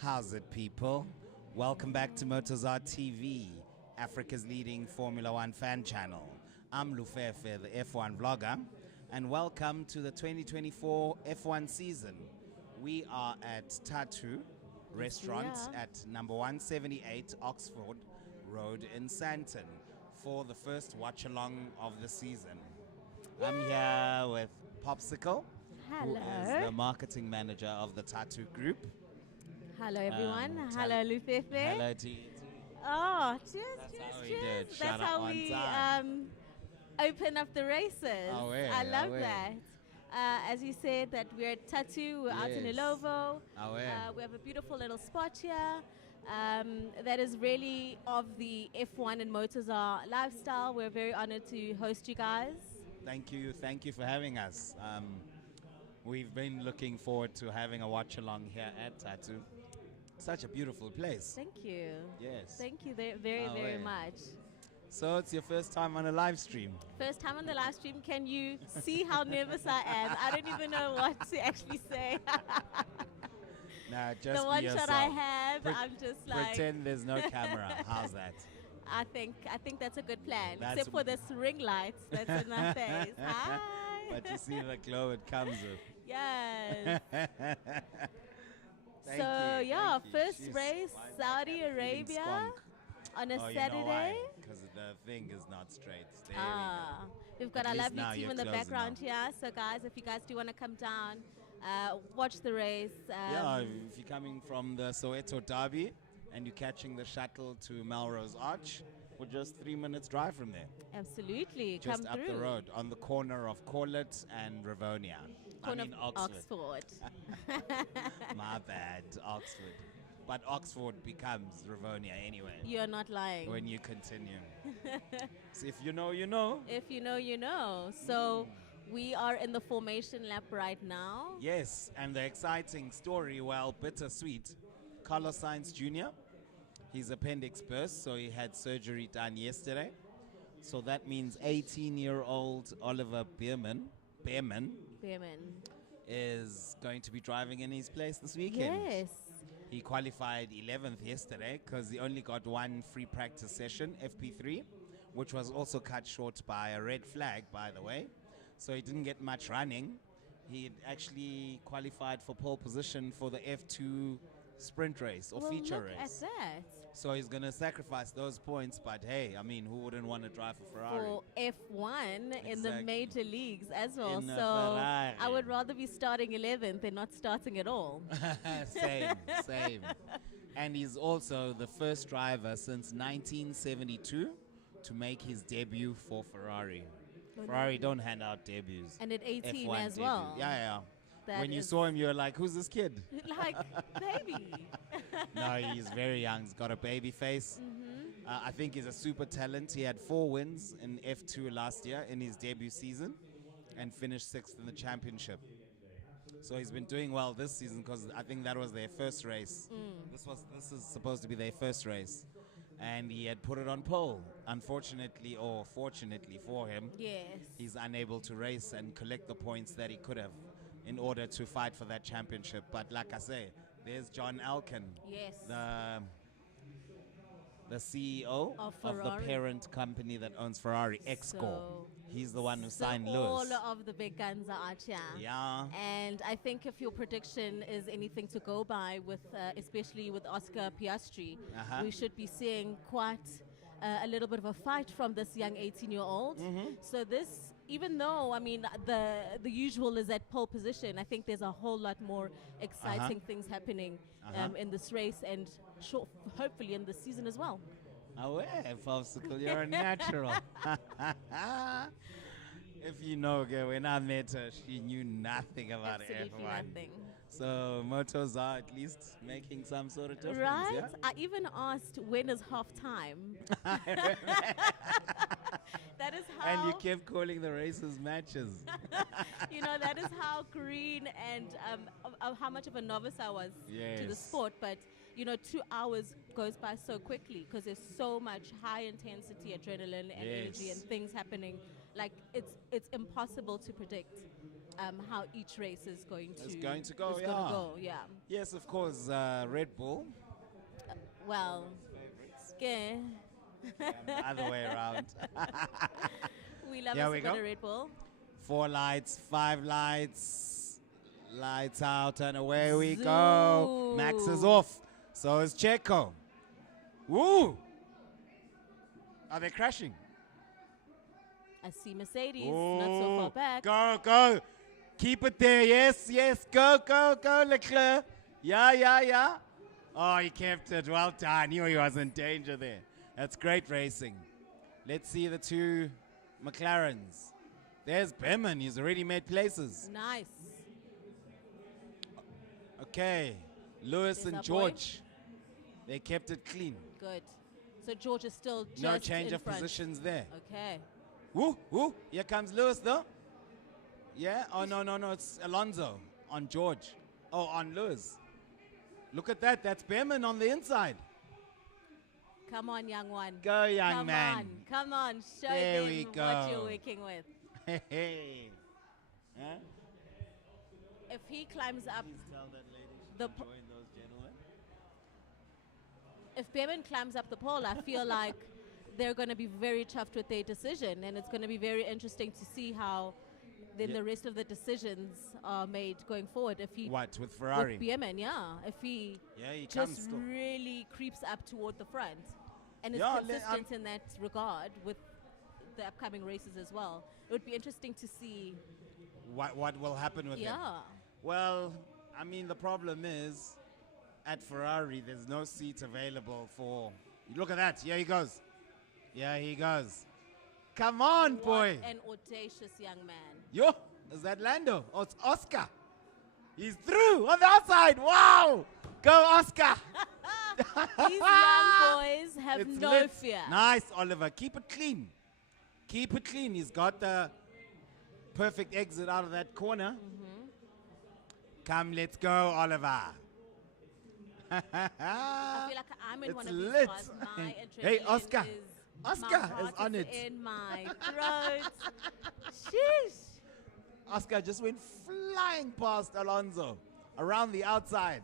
How's it, people? Welcome back to Motozart TV, Africa's leading Formula One fan channel. I'm Lufefe, the F1 vlogger, and welcome to the 2024 F1 season. We are at Thathu restaurant at number 178 Oxford Road in Sandton for the first Watchalong of the season. I'm here with Popsicle, who is the marketing manager of the Thathu group. Hello, everyone. Hello, Lufefe. Hello to you. Oh, cheers, That's cheers, how we cheers. do it. That's Shut up how on we time. open up the races. Away, I love away. that. As you said, that we're at Thathu, we're out in Yes. Illovo. Away. We have a beautiful little spot here. That is really of the F1 and Motozart lifestyle. We're very honored to host you guys. Thank you for having us. We've been looking forward to having a watch along here at Thathu. Such a beautiful place. Thank you. Yes. Thank you very much. So it's your first time on a live stream. First time on the live stream. Can you see how nervous I am? I don't even know what to actually say. Nah, just The one be shot yourself. I have, I'm just like... Pretend there's no camera. How's that? I think that's a good plan. That's Except for this ring light that's in my face. Hi. But you see the glow it comes with. Yes. Thank So, you, yeah, thank you. first Jeez, race, why am I Saudi feeling Arabia skunk? on a Oh, Saturday. Because the thing is not straight. There we go. We've got At our least lovely now team you're in the close background enough. here. So, guys, if you guys do want to come down, watch the race. Yeah, if you're coming from the Soweto Derby and you're catching the shuttle to Melrose Arch, we're just 3 minutes drive from there. Absolutely, Just come up through. the road on the corner of Corlett and Rivonia. Corner I mean of Oxford. My bad, Oxford. But Oxford becomes Rivonia anyway. You're not lying. When you continue. So if you know, you know. If you know, you know. So we are in the formation lap right now. Yes, and the exciting story, well, bittersweet. Carlos Sainz Jr., his appendix burst, so he had surgery done yesterday. So that means 18-year-old Oliver Bearman is going to be driving in his place this weekend. Yes. He qualified 11th yesterday because he only got one free practice session, FP3, which was also cut short by a red flag, by the way. So he didn't get much running. He had actually qualified for pole position for the F2 sprint race or feature race. Look at that. So he's going to sacrifice those points, but hey, I mean, who wouldn't want to drive a Ferrari? For F1 in the Exactly. major leagues as well. In a So Ferrari. I would rather be starting 11th than not starting at all. Same. And he's also the first driver since 1972 to make his debut for Ferrari. Ferrari don't hand out debuts. And at 18 F1 as debut. well. Yeah. That When you is- saw him, you were like, who's this kid? Like, baby. No, he's very young. He's got a baby face. I think he's a super talent. He had 4 wins in F2 last year in his debut season and finished 6th in the championship. So he's been doing well this season because I think that was their first race. This is supposed to be their first race. And he had put it on pole. Unfortunately, or fortunately for him, Yes. he's unable to race and collect the points that he could have in order to fight for that championship. But like I say, there's John Elkann, Yes. the CEO Of of the Ferrari. parent company that owns Ferrari, Exco. So- He's the one who So signed all Lewis. of the big guns are out here. Yeah. And I think if your prediction is anything to go by, with especially with Oscar Piastri, we should be seeing quite a little bit of a fight from this young 18-year-old. So this, even though, I mean, the usual is at pole position, I think there's a whole lot more exciting things happening in this race and hopefully in this season as well. Away, Popsicle, you're a natural. If you know, girl, when I met her, she knew nothing about Absolutely F1. nothing. So motos are at least making some sort of difference, Right? yeah? I even asked when is half time. That is how. And you kept calling the races matches. That is how green and of how much of a novice I was to the Yes. sport. But 2 hours goes by so quickly because there's so much high intensity adrenaline and energy Yes. and things happening. Like it's impossible to predict. how each race is going to go, is yeah. gonna go. Yeah. Yes, of course, Red Bull. Well, okay. The other way around. We love Here us we a bit go. of Red Bull. 4 lights, 5 lights. Lights out and away we go. Max is off. So is Checo. Woo! Are they crashing? I see Mercedes, not so far back. Go. Keep it there. Yes. Go, Leclerc. Yeah. Oh, he kept it. Well done. I knew he was in danger there. That's great racing. Let's see the 2 McLarens. There's Behrman. He's already made places. Nice. Okay. Lewis There's and our George. They kept it clean. Good. So George is still just No change in of front. positions there. Okay. Woo. Here comes Lewis, though. Yeah. Oh, no. It's Alonso on George. Oh, on Lewis. Look at that. That's Behrman on the inside. Come on, young one. Go, young man. Come on. Show There them we what go. you're working with. Hey. Huh? If he climbs up, Please tell that lady she The can p- join those gentlemen. if Behrman climbs up the pole, I feel like they're going to be very chuffed with their decision, and it's going to be very interesting to see how then the rest of the decisions are made going forward. If he What, with Ferrari? with Behrman, if he Yeah, he comes just still. really creeps up toward the front and is Yeah, consistent in that regard with the upcoming races as well. It would be interesting to see. What will happen with him? Yeah. Well, I mean, the problem is at Ferrari, there's no seat available for. Look at that. Here he goes. Come on, boy. What an audacious young man. Yo, is that Lando? Oh, it's Oscar. He's through on the outside. Wow. Go, Oscar. These young boys have It's no lit. fear. Nice, Oliver. Keep it clean. He's got the perfect exit out of that corner. Come, let's go, Oliver. I feel like I'm in It's one of these lit. cars. My Hey, adrenaline Oscar. my Oscar is heart on it. in my throat. Sheesh. Oscar just went flying past Alonso around the outside.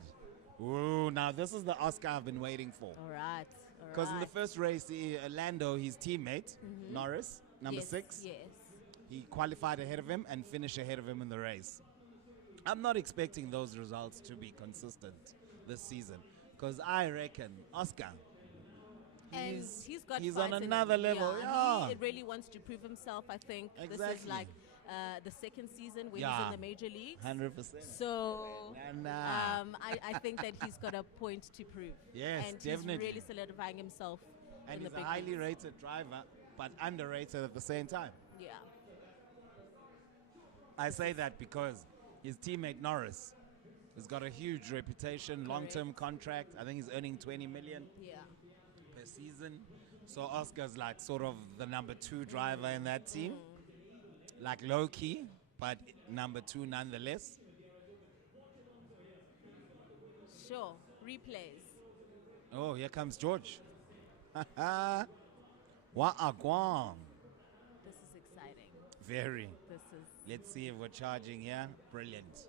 Ooh, now this is the Oscar I've been waiting for. All right. Because in the first race, Lando, his teammate, Norris, number 6, Yes. he qualified ahead of him and finished ahead of him in the race. I'm not expecting those results to be consistent this season because I reckon Oscar, And he's got he's fight on in him. another level. Yeah. He really wants to prove himself. I think this is Exactly. like the second season when he's Yeah. in the major leagues. 100%. So And, I think that he's got a point to prove. Yes, and definitely. he's really solidifying himself and in he's the a big highly leagues. rated driver, but underrated at the same time. Yeah. I say that because his teammate Norris has got a huge reputation, long-term contract. I think he's earning 20 million Yeah. per season. So Oscar's like sort of the number 2 driver in that team. Like low-key, but number 2 nonetheless. Sure. Replays. Oh, here comes George. Wa'agwam. This is exciting. Very. This is Let's see if we're charging here. Brilliant.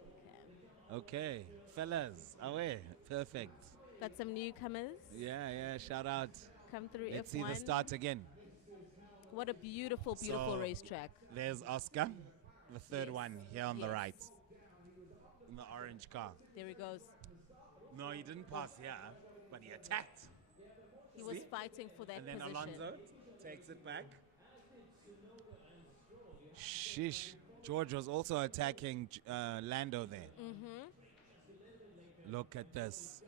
okay. Okay, fellas, away. Perfect. Got some newcomers. Yeah, shout out. Come through Let's F1. see the start again. What a beautiful, beautiful So, racetrack. There's Oscar, the third Yes. one here on the Yes. right, in the orange car. There he goes. No, he didn't pass here, but he attacked. He was See? fighting for that And then position. Alonso takes it back. Shish. George was also attacking Lando there. Look at this.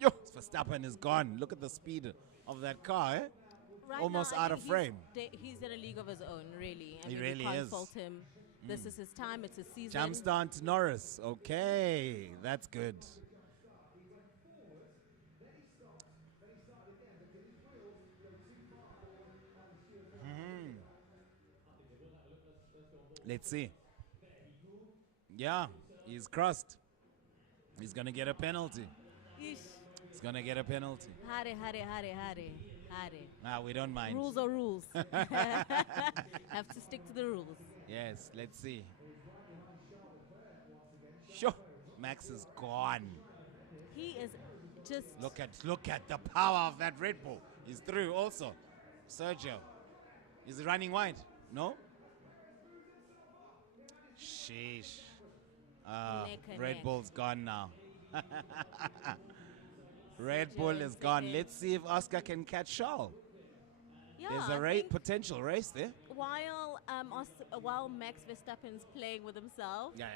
Yo, Verstappen is gone. Look at the speed of that car, eh? Right Almost now, I out of think frame. He's in a league of his own, really. I He mean, really you can't is. fault him. This is his time. It's his season. Jumps down to Norris. Okay, that's good. Let's see. Yeah, he's crossed. He's going to get a penalty. Ish. He's going to get a penalty. Hare. Nah, we don't mind. Rules are rules. Have to stick to the rules. Yes, let's see. Max is gone. He is just... Look at the power of that Red Bull. He's through also. Sergio. Is he running wide? No? Sheesh. Neck and Red neck. Bull's gone now. Red Sergio Bull in is gone. second. Let's see if Oscar can catch Charles. Yeah, There's I a think potential race there. while Max Verstappen's playing with himself, Yeah.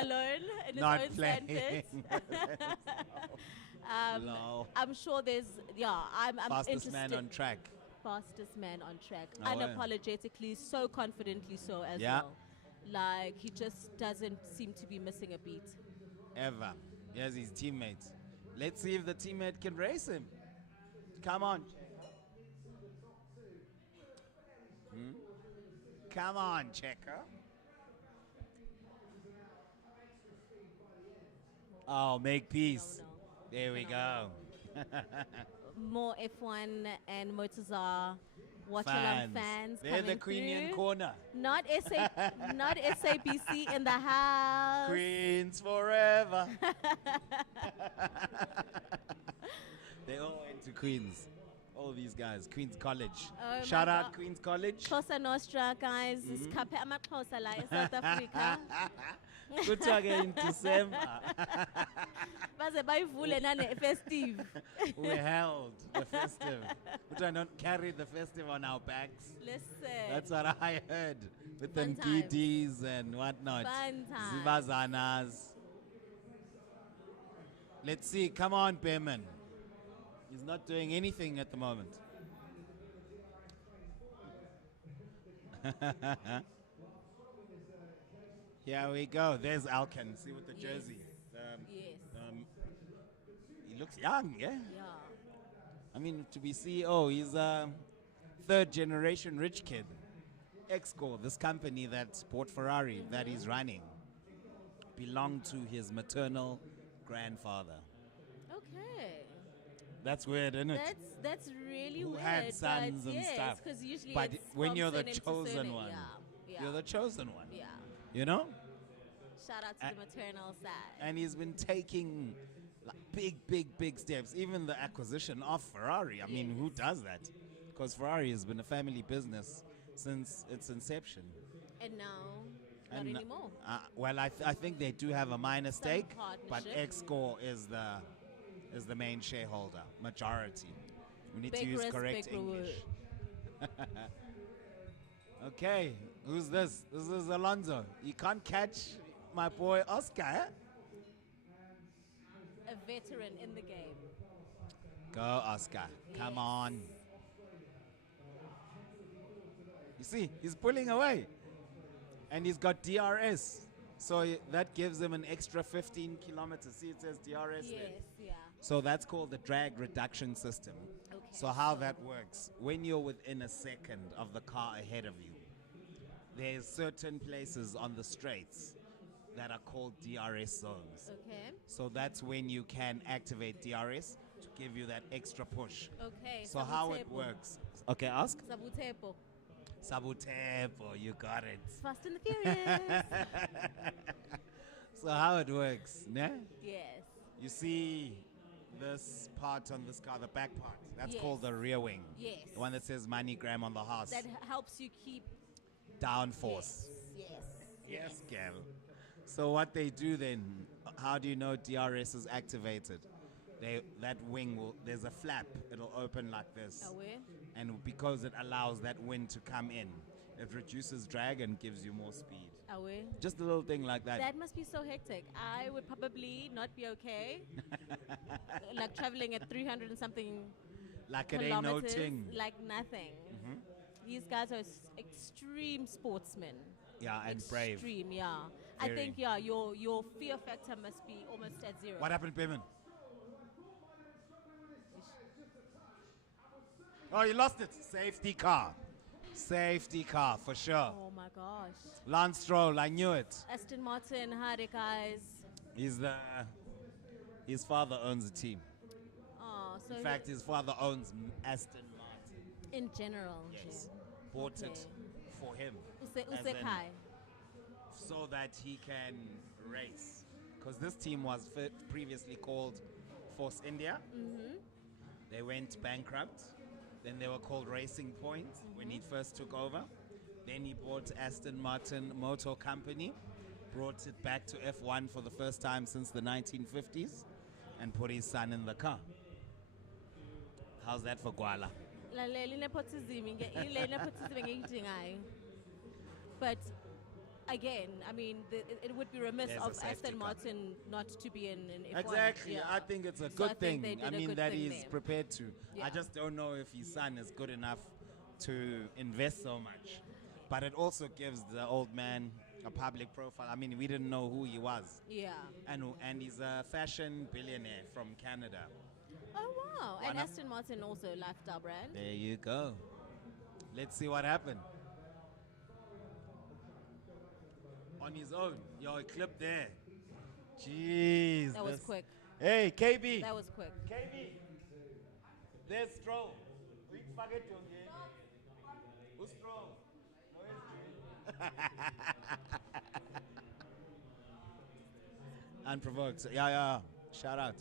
alone in his Not own sandpit. Lol. I'm sure I'm Fastest interested. man on track. Fastest man on track. Oh, yeah. Unapologetically, so confidently so as Yeah. well. Like, he just doesn't seem to be missing a beat. Ever. Here's his teammate. Let's see if the teammate can race him. Come on. Come on, Checker. Oh, make peace. No. There we go. More F1 and Motozar Watchalong fans They're coming the Queenian through. corner. Not SABC in the house. Queens forever. They all went to Queens. All these guys. Queens College. Oh Shout my out God. Queens College. Xhosa Nostra, guys. Isikhape amaXhosa la eSouth Africa. Good talking in December. Baze bayivule nane festive. We held the festive. But I don't carry the festive on our backs. Listen. That's what I heard. With Fun them times. GDs and whatnot. Fun times. Zivazanas. Let's see. Come on, Behrman. He's not doing anything at the moment. Here we go. There's Alkan. See with the Yes. jersey. Yes. He looks young, yeah? Yeah. I mean, to be CEO, he's a third generation rich kid. Exco, this company that bought Ferrari that he's running, belonged to his maternal grandfather. Okay. That's weird, isn't it? That's really Who weird. had sons but and yes, stuff. because usually But it's when from you're the surname to chosen surname. one, Yeah. you're the chosen one. Yeah. You know? Shout out to the maternal side. And he's been taking like big steps. Even the acquisition of Ferrari. I mean, who does that? Because Ferrari has been a family business since its inception. And now, not And, anymore. Well, I think they do have a minor stake, but partnership. Exco is the main shareholder, majority. We need to Big use risk, correct big reward. English. Okay, who's this? This is Alonso. You can't catch my boy Oscar. Eh? A veteran in the game. Go, Oscar. Come Yes. on. You see, he's pulling away. And he's got DRS. So that gives him an extra 15 kilometers. See, it says DRS there. Yes, yeah. So that's called the drag reduction system. Okay. So how that works, when you're within a second of the car ahead of you, there's certain places on the straights that are called DRS zones. Okay. So that's when you can activate DRS to give you that extra push. Okay. So how it Sabutepo. works. Okay, ask. Sabutepo. Sabutepo, you got it. Fast and the Furious. So how it works, ne? Yes. You see this part on this car, the back part, that's Yes. called the rear wing. Yes. The one that says MoneyGram on the house. That helps you keep. Downforce. Yes. Yes, girl. So what they do then, how do you know DRS is activated? That wing there's a flap, it'll open like this. Away. And because it allows that wind to come in, it reduces drag and gives you more speed. Away. Just a little thing like that. That must be so hectic. I would probably not be okay. Like traveling at 300 and something Like it ain't no kilometers, thing. like nothing. These guys are extreme sportsmen. Yeah, and brave. Extreme, yeah. I Very. think, your fear factor must be almost at zero. What happened, Payman? Oh, you lost it. Safety car. Safety car, for sure. Oh my gosh. Lance Stroll, I knew it. Aston Martin, howdy guys. His father owns a team. Oh, so In fact, his father owns Aston Martin. in general, Yes. nje. Bought Okay. it for him. Use as in- Kai. so that he can race because this team was previously called Force India. They went bankrupt. Then they were called Racing Point when he first took over. Then he bought Aston Martin Motor Company, brought it back to F1 for the first time since the 1950s, and put his son in the car. How's that for Gwala? But again, I mean, it would be remiss There's a of safety Aston car. Martin not to be in F1. Exactly. Yeah. I think it's a So I good think thing. they did I a mean, good that thing he's there. prepared to. I Yeah. just don't know if his son is good enough to invest so much. But it also gives the old man a public profile. I mean, we didn't know who he was. Yeah. And he's a fashion billionaire from Canada. Oh, wow. And One of- Aston Martin also lifestyle brand. There you go. Let's see what happened. On his own. Yo, a clip there. Jeez. That was this- quick. Hey, KB. That was quick. KB. There's Stroll. Who's Stroll? Unprovoked. Yeah. Shout out.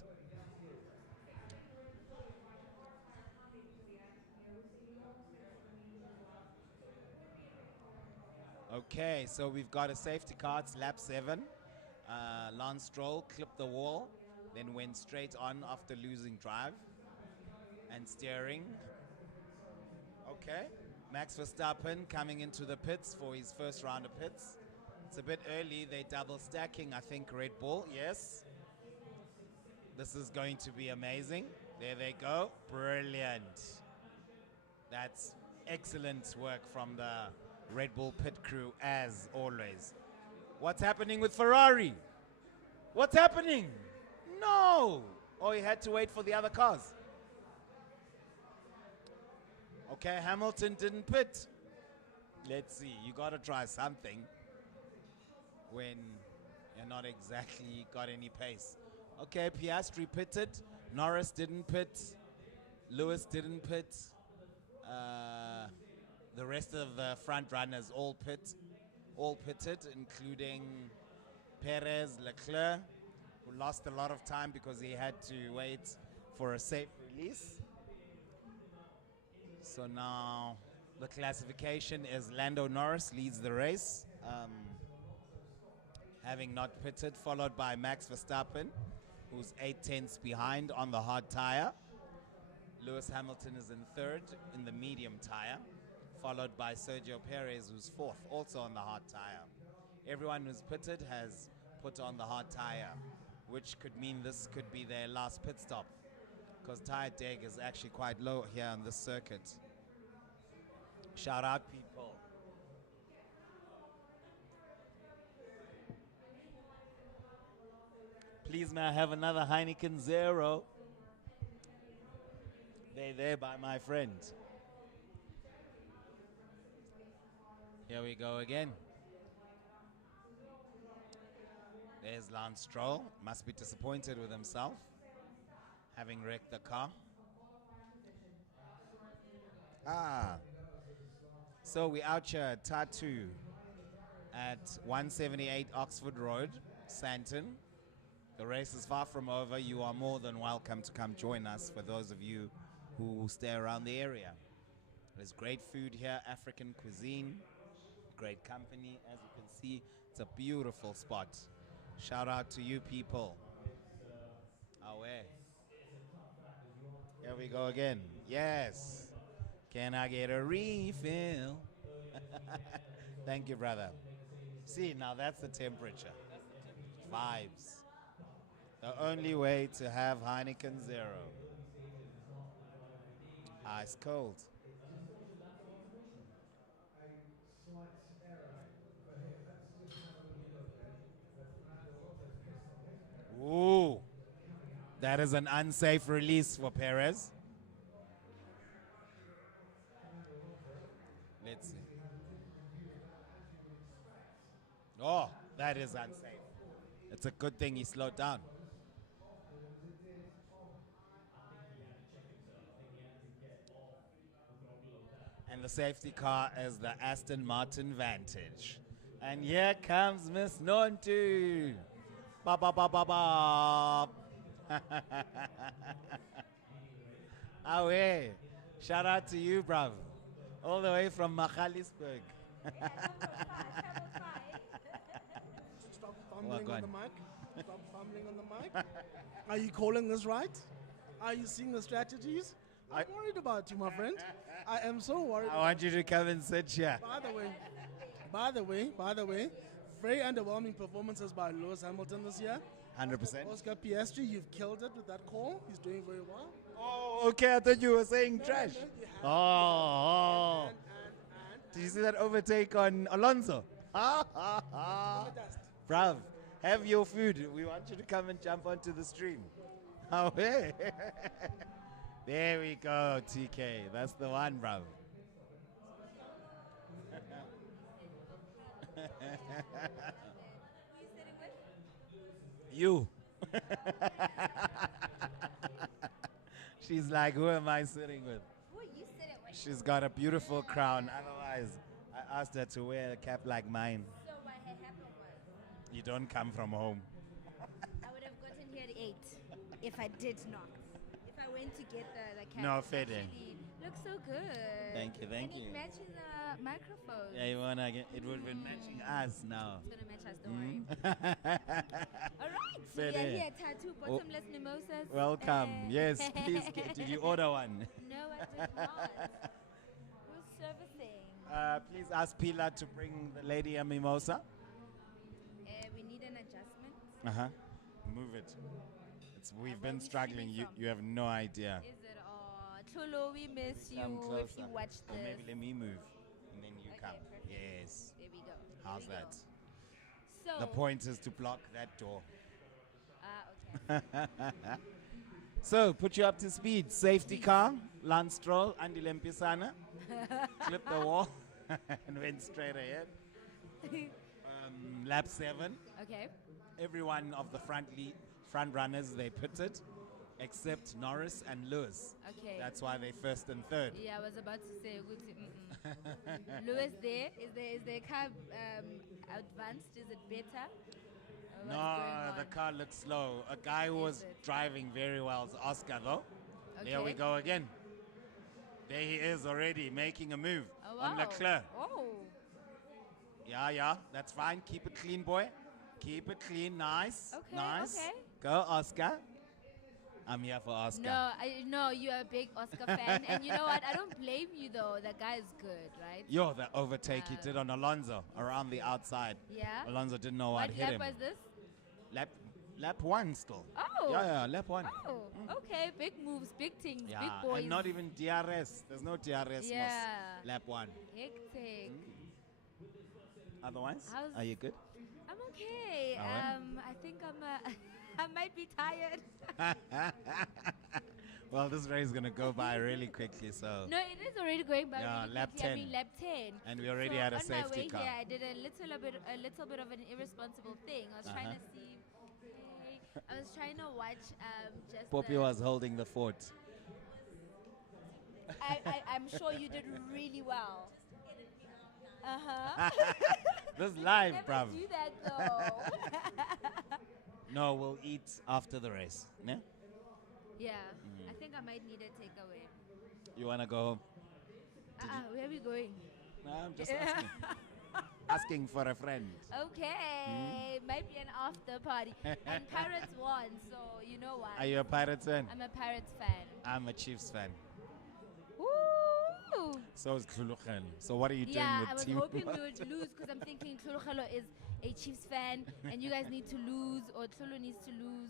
Okay, so we've got a safety car. It's lap 7. Lance Stroll clipped the wall, then went straight on after losing drive and steering. Okay, Max Verstappen coming into the pits for his first round of pits. It's a bit early. They double stacking, I think, Red Bull. Yes. This is going to be amazing. There they go. Brilliant. That's excellent work from the Red Bull pit crew, as always. What's happening with Ferrari? What's happening? No! Oh, he had to wait for the other cars. Okay, Hamilton didn't pit. Let's see. You got to try something when you're not exactly got any pace. Okay, Piastri pitted. Norris didn't pit. Lewis didn't pit. The rest of the front runners all pitted, including Perez, Leclerc, who lost a lot of time because he had to wait for a safe release. So now the classification is Lando Norris leads the race, having not pitted, followed by Max Verstappen, who's 8 tenths behind on the hard tire. Lewis Hamilton is in third in the medium tire, followed by Sergio Perez, who's fourth, also on the hard tire. Everyone who's pitted has put on the hard tire, which could mean this could be their last pit stop, because tire deg is actually quite low here on this circuit. Shout out, people. Please, may I have another Heineken Zero? They're there by my friend. Here we go again. There's Lance Stroll. Must be disappointed with himself, having wrecked the car. So we out here at Thathu at 178 Oxford Road, Santon. The race is far from over. You are more than welcome to come join us for those of you who stay around the area. There's great food here, African cuisine, great company. As you can see, it's a beautiful spot. Shout out to you people. Away. Here we go again. Yes. Can I get a refill? Thank you, brother. See, now that's the temperature. Vibes. The only way to have Heineken Zero. Ice cold. Ooh. That is an unsafe release for Perez. Let's see. Oh, that is unsafe. It's a good thing he slowed down. And the safety car is the Aston Martin Vantage. And here comes Miss Nontu. Ba ba ba ba ba. Oh, hey. Shout out to you, bruv. All the way from Johannesburg. Stop fumbling go on on. the mic. Stop fumbling on the mic. Are you calling this right? Are you seeing the strategies? I'm worried about you, my friend. I am so worried. I want you to come and sit here. By the way, very underwhelming performances by Lewis Hamilton this year. 100%. Oscar Piastri, you've killed it with that call. He's doing very well. Oh, okay. I thought you were saying trash. You have. Oh. And Did you see that overtake on Alonso? the dust. Bruv, have your food. We want you to come and jump onto the stream. Oh, hey. There we go, TK. That's the one, bruv. You. She's like, who am I sitting with? Who are you sitting with? She's got a beautiful crown. Otherwise, I asked her to wear a cap like mine. So what had happened was, You don't come from home. I would have gotten here at 8 if I did not. If I went to get the cap. No, it fair day. actually looks so good. Thank you, thank and you. it matches the microphone. Yeah, you wanna get? It would have been matching us now. It's gonna match us, don't worry. All right, so Fair we are day. here at Thathu, bottomless mimosas. Welcome. Uh, Yes, please. Did you order one? No, I did not. Who's servicing? Please ask Pila to bring the lady a mimosa. We need an adjustment. Uh-huh. Move it. We've where been we struggling. streaming You have no idea. Is it Tulu, we miss you Come if you closer. watch Or this. maybe let me move, and then you Okay, come. perfect. Yes. There we go. How's There we that? go. So, The point is to block that door. okay. So, put you up to speed. Safety car, Lance Stroll, Andy Lempisana. Clip the wall and went straight ahead. Lap 7. Okay. Every one of the front runners, they pitted, except Norris and Lewis. Okay. That's why they first and third. Yeah, I was about to say, Lewis, is the car advanced? Is it better? Or what's No, going the on? car looks slow. A guy who was Is it? driving very well is Oscar, though. There we Okay. go again. There he is already making a move Oh, on wow. Leclerc. Oh, Yeah, that's fine. Keep it clean, boy. Keep it clean. Nice. Okay, Nice. okay. Go, Oscar. I'm here for Oscar. no, I know you're a big Oscar fan, and you know what? I don't blame you though. That guy is good, right? Yo, the overtake he did on Alonso around the outside. Yeah. Alonso didn't know what What hit lap him. was this? Lap 1 still. Oh. Yeah, lap 1. Oh, okay. Big moves, big things, Yeah, big boys. and not even DRS. There's no DRS. Yeah. Lap 1. Hectic. Otherwise, How's- are you good? I'm okay. All right. I think I might be tired. Well, this race is gonna go by really quickly, so. No, it is already going by Yeah, really lap quickly. I 10. mean, lap 10. And we already So had a on my safety way car. here, I did a little bit of an irresponsible thing. I was trying to see. I was trying to watch just. Poppy the- was holding the fort. I'm sure you did really well. Uh huh. This live, Never bruv. do that though. No, we'll eat after the race. Ne? Yeah, I think I might need a takeaway. You wanna go home? Where are we going? No, I'm just asking. Asking for a friend. Okay, might be an after party. And Pirates won, so you know what? Are you a Pirates fan? I'm a Pirates fan. I'm a Chiefs fan. Woo! So is Klulukhel. So what are you doing Yeah, with I was Team hoping we World? would lose because I'm thinking Tlulukhelo is a Chiefs fan and you guys need to lose or Tlulu needs to lose.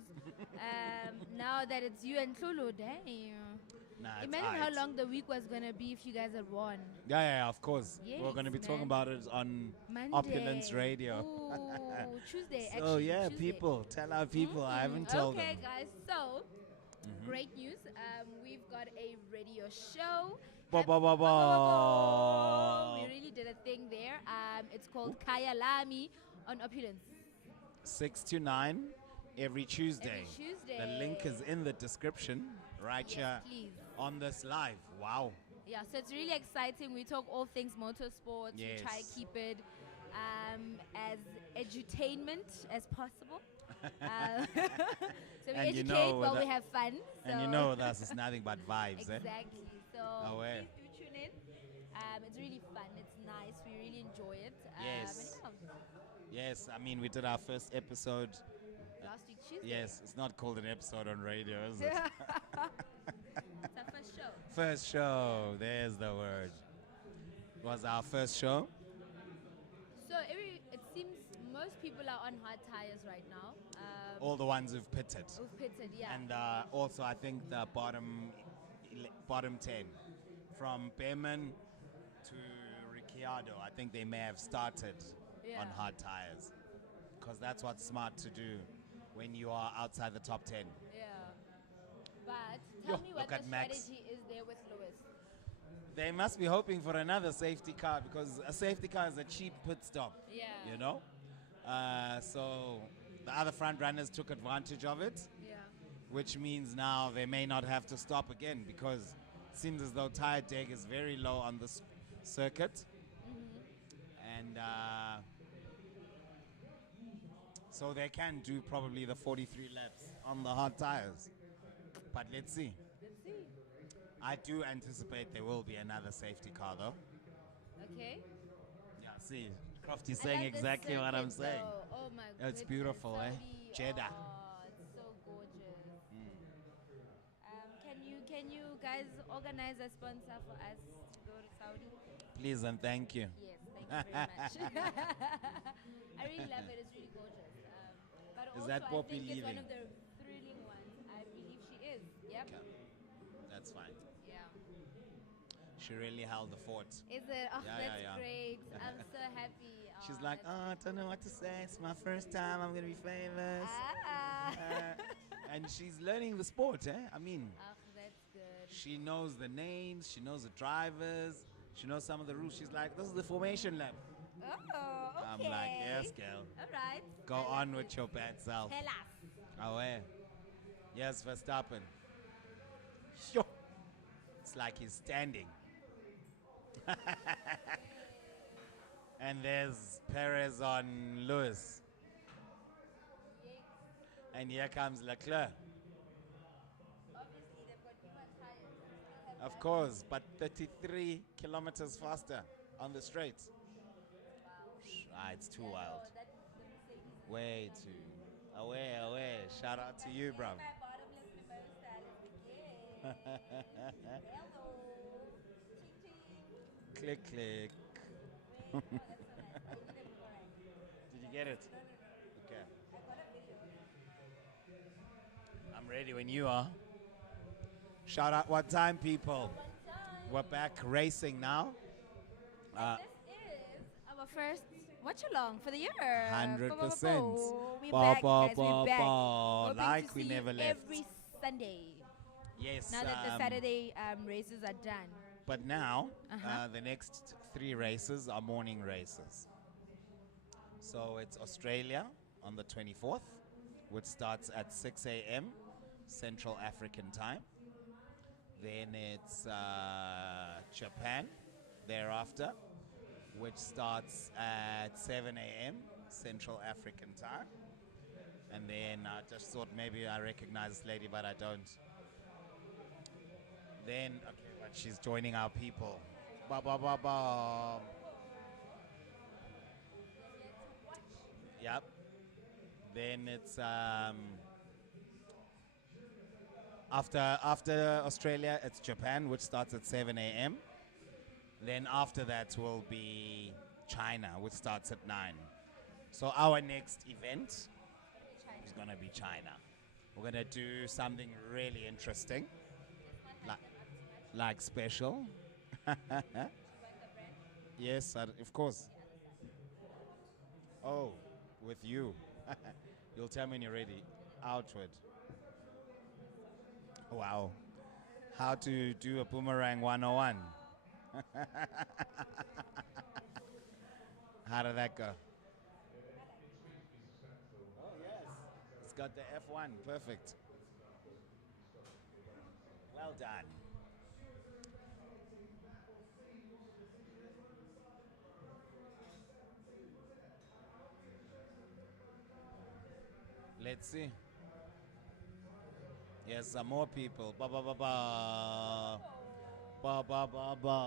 Now that it's you and Tlulu, damn. Nah, it's Imagine how aight. long the week was going to be if you guys had won. Yeah, of course. We're Yes, going to be talking man. about it on Monday. Opulence Radio. Ooh, Tuesday, So actually. yeah, Tuesday. people, tell our people. I haven't told Okay, them. guys. So, great news. We've got a radio show. Ba, ba, ba, ba. We really did a thing there. It's called Kaya Lami on Opulence. 6 to 9 every Tuesday. Tuesday. The link is in the description right Yes, here please. on this live. Wow. Yeah, so it's really exciting. We talk all things motorsports. We try Yes. keep it as edutainment as possible. So we And you educate know while that- we have fun. And you so- know with us, it's nothing but vibes, eh? Exactly. So Aware. please do tune in. It's really fun. It's nice. We really enjoy it. Yes. And Yes, I mean, we did our first episode. last week Tuesday. Yes, it's not called an episode on radio, is it? It's our first show. First show, there's the word. Was our first show. So it seems most people are on hard tires right now. All the ones who've pitted. Who've pitted, yeah. And also, I think the bottom 10. From Behrman to Ricciardo, I think they may have started Yeah. on hard tires. Because that's what's smart to do when you are outside the top 10. Yeah. But tell Yo, me what look the at Max. strategy is there with Lewis. They must be hoping for another safety car because a safety car is a cheap pit stop. Yeah. You know? So the other front runners took advantage of it, Yeah. which means now they may not have to stop again because it seems as though tire deg is very low on this circuit. And so they can do probably the 43 laps on the hard tires. But let's see. Let's see. I do anticipate there will be another safety car though. Okay. Yeah, see, Crofty's I saying love this exactly what I'm circuit, saying. though. Oh my god. It's beautiful, eh? Jeddah. Oh, it's so gorgeous. Can you guys organize a sponsor for us to go to Saudi? Please and thank you. Yes, thank you very much. I really love it. It's really gorgeous. But Is also, that I Poppy think it's one leaving? of the thrilling ones. I believe she is. Yep. Okay. That's fine. Yeah. She really held the fort. Is it? Oh, Yeah, that's yeah, yeah. great. I'm so happy. She's like, oh, I don't know what to say. It's my first time. I'm going to be famous. Ah. And she's learning the sport, eh? I mean, Oh, that's good. she knows the names. She knows the drivers. She knows some of the rules. She's like, this is the formation lap. Oh, okay. I'm like, yes, girl. All right. Go I love on it. with your bad self. Tell us. Away. Yes, Verstappen. Sure. It's like he's standing. And there's Perez on Lewis. And here comes Leclerc. Obviously, they've got newer tires. Still have Of course, but 33 kilometers faster on the straight. Ah, it's too wild. that the Mercedes is Way too. Away. Shout out to you, bro. my bottomless mimosa. Hello. Ching ching. Click. Wait, oh, that's so nice. I need a boomerang. Did you get it? No. Okay. I got a video. I'm ready when you are. Shout out what time, people. One time. We're back racing now. This is our first watch-along for the year. 100%. We Ba, back, ba, guys. ba, We back. ba. Hoping Like to we see never you left. every Sunday. Yes. Now that the Saturday races are done. But now, Uh-huh. the next 3 races are morning races. So it's Australia on the 24th, which starts at 6 a.m. Central African time. Then it's Japan thereafter, which starts at 7 a.m. Central African time. And then I just thought maybe I recognize this lady, but I don't. Then, okay, but she's joining our people. Ba ba ba ba. Yep. Then it's after Australia, it's Japan, which starts at 7 a.m. Then after that will be China, which starts at 9. So our next event is gonna be China. We're gonna do something really interesting, like special. Yes, of course. Oh, with you. You'll tell me when you're ready. Outward. Wow. How to do a boomerang 101. How did that go? Oh, yes. It's got the F1. Perfect. Well done. Let's see. Yes, some more people. Ba ba ba ba. Ba ba ba ba.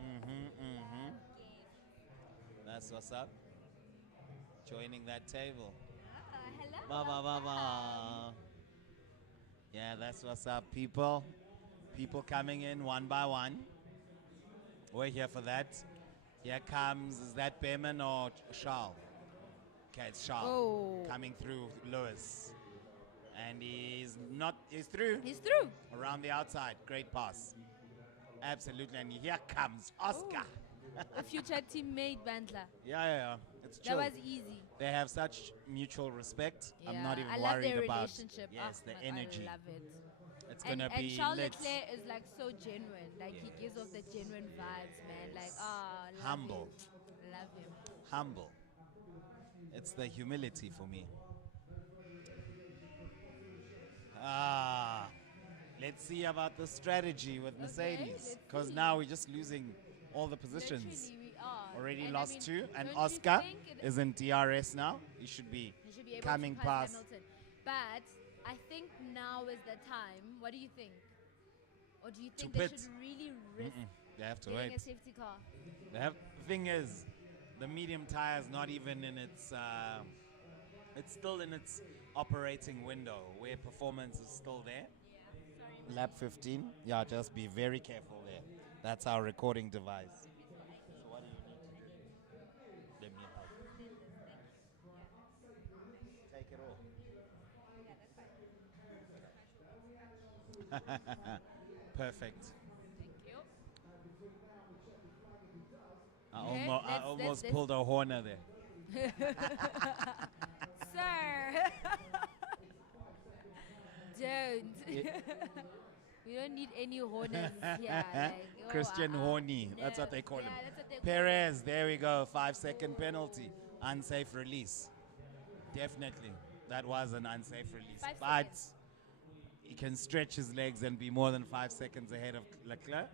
Mm-hmm. That's what's up. Joining that table. Hello. Ba ba ba ba. Yeah, that's what's up, people. People coming in one by one. We're here for that. Here comes, is that Behrman or Charles? Okay, it's Charles Oh. coming through Lewis. And he's through. He's through. Around the outside. Great pass. Absolutely. And here comes Oscar. A future teammate, Bandla. Yeah. It's chill. That was easy. They have such mutual respect. Yeah, I'm not even I love worried their about relationship. yes, the energy. I love it. It's gonna be and Charles lit. Leclerc is like so genuine. Like he gives off the genuine vibes, man. Like love Humble. him. Love him. Humble. It's the humility for me. Let's see about the strategy with Mercedes. Because now we're just losing all the positions. Literally, we are. Already And lost two. And don't you Oscar think is in DRS now. He should be able coming to pass past. Hamilton. But I think now is the time. What do you think? Or do you think they pit. should really risk They have to getting wait. a safety car? The thing is, the medium tire is not even in its. It's still in its operating window where performance is still there. Lap 15. Yeah, just be very careful there. That's our recording device. So what do you need to do? Let me help. Take it all. Perfect. Thank you. I almost pulled a horner there. Sir. Don't. We don't need any horners here. Like, Christian Horny. That's what they call him. That's what they call Perez, there we go. 5-second penalty. Unsafe release. Definitely. That was an unsafe release. 5 But seconds. he can stretch his legs and be more than 5 seconds ahead of Leclerc.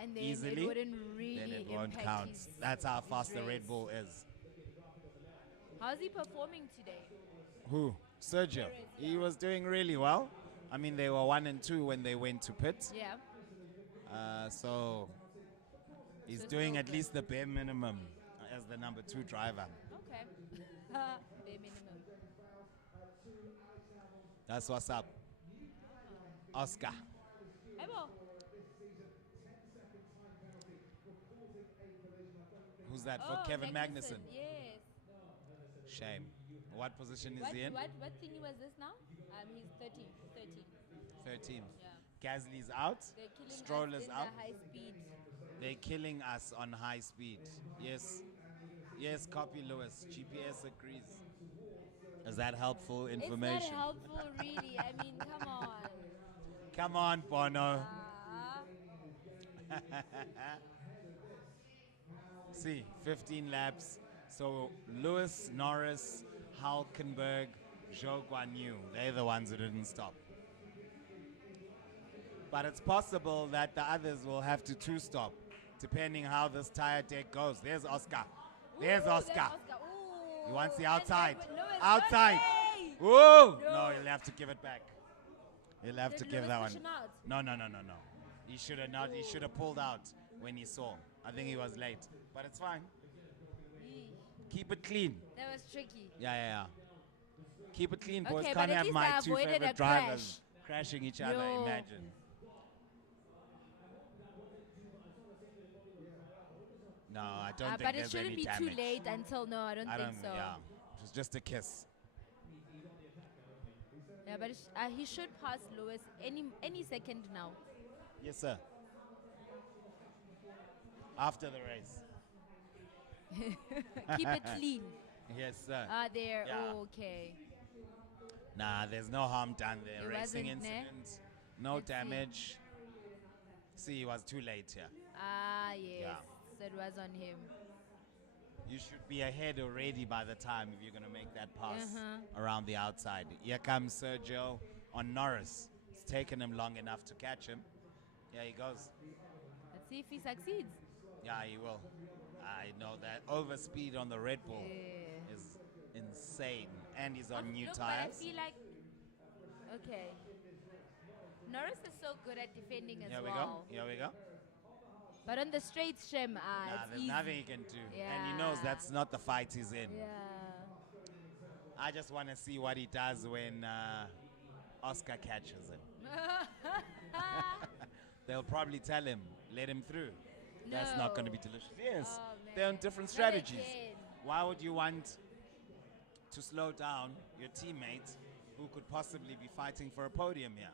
And then Easily. it wouldn't really Then it won't impact count. his- That's how his fast the race. Red Bull is. How's he performing today? Who? Sergio. He was doing really well. I mean, they were 1 and 2 when they went to pit. Yeah. So he's So doing still at good. least the bare minimum as the number 2 driver. Okay. Bare minimum. That's what's up. Oscar. Ebo. Who's that? Oh, For Kevin Magnussen. Yes. Shame. What position is he in? What thingy was this now? He's 13. 13th. Yeah. Gasly's out. They're killing Stroll us is in out. the high speed. They're killing us on high speed. Yes. Yes, copy Lewis. GPS agrees. Is that helpful information? It's not helpful, really. I mean, come on. Come on, Bono. Ah. See, 15 laps. So Lewis, Norris, Hulkenberg, Zhou Guanyu, they're the ones who didn't stop. But it's possible that the others will have to two-stop, depending how this tire deck goes. There's Oscar. There's Ooh, Oscar. Ooh. He wants the And outside. Lewis, Outside. hey! Whoa! No. No, he'll have to give it back. He'll have to Did give Lewis that one. push him out? No. He should have not. He should have pulled out when he saw. I think he was late, but it's fine. Eesh. Keep it clean. That was tricky. Yeah. Keep it clean, boys. Okay, Can't but at have least my I two avoided favorite a drivers crashing each other. Yo. Imagine. No, I don't think But it there's shouldn't any be damage. too late until no, I don't think so. Yeah, it was just a kiss. Yeah, but he should pass Lewis any second now. Yes, sir. After the race. Keep it clean. Yes, sir. There. Yeah. Okay. Nah, there's no harm done there. It Racing wasn't, ne? incident, no Let's see. damage. See, he was too late here. Yes. Yeah. So it was on him. You should be ahead already by the time if you're going to make that pass Uh-huh. around the outside. Here comes Sergio on Norris. It's taken him long enough to catch him. Yeah, he goes. Let's see if he succeeds. Yeah, he will. I know that overspeed on the Red Bull Yeah. is insane. And he's on new Look, tires. But I feel like, okay, Norris is so good at defending as Here we well. go. Here we go. But on the straight, Shem, Nah, it's there's easy. nothing he can do. And he knows Yeah. that's not the fight he's in. Yeah. I just want to see what he does when Oscar catches him. They'll probably tell him, let him through. That's not going to be delicious. Yes, Oh, they're on man. different Not strategies. again. Why would you want to slow down your teammate who could possibly be fighting for a podium here?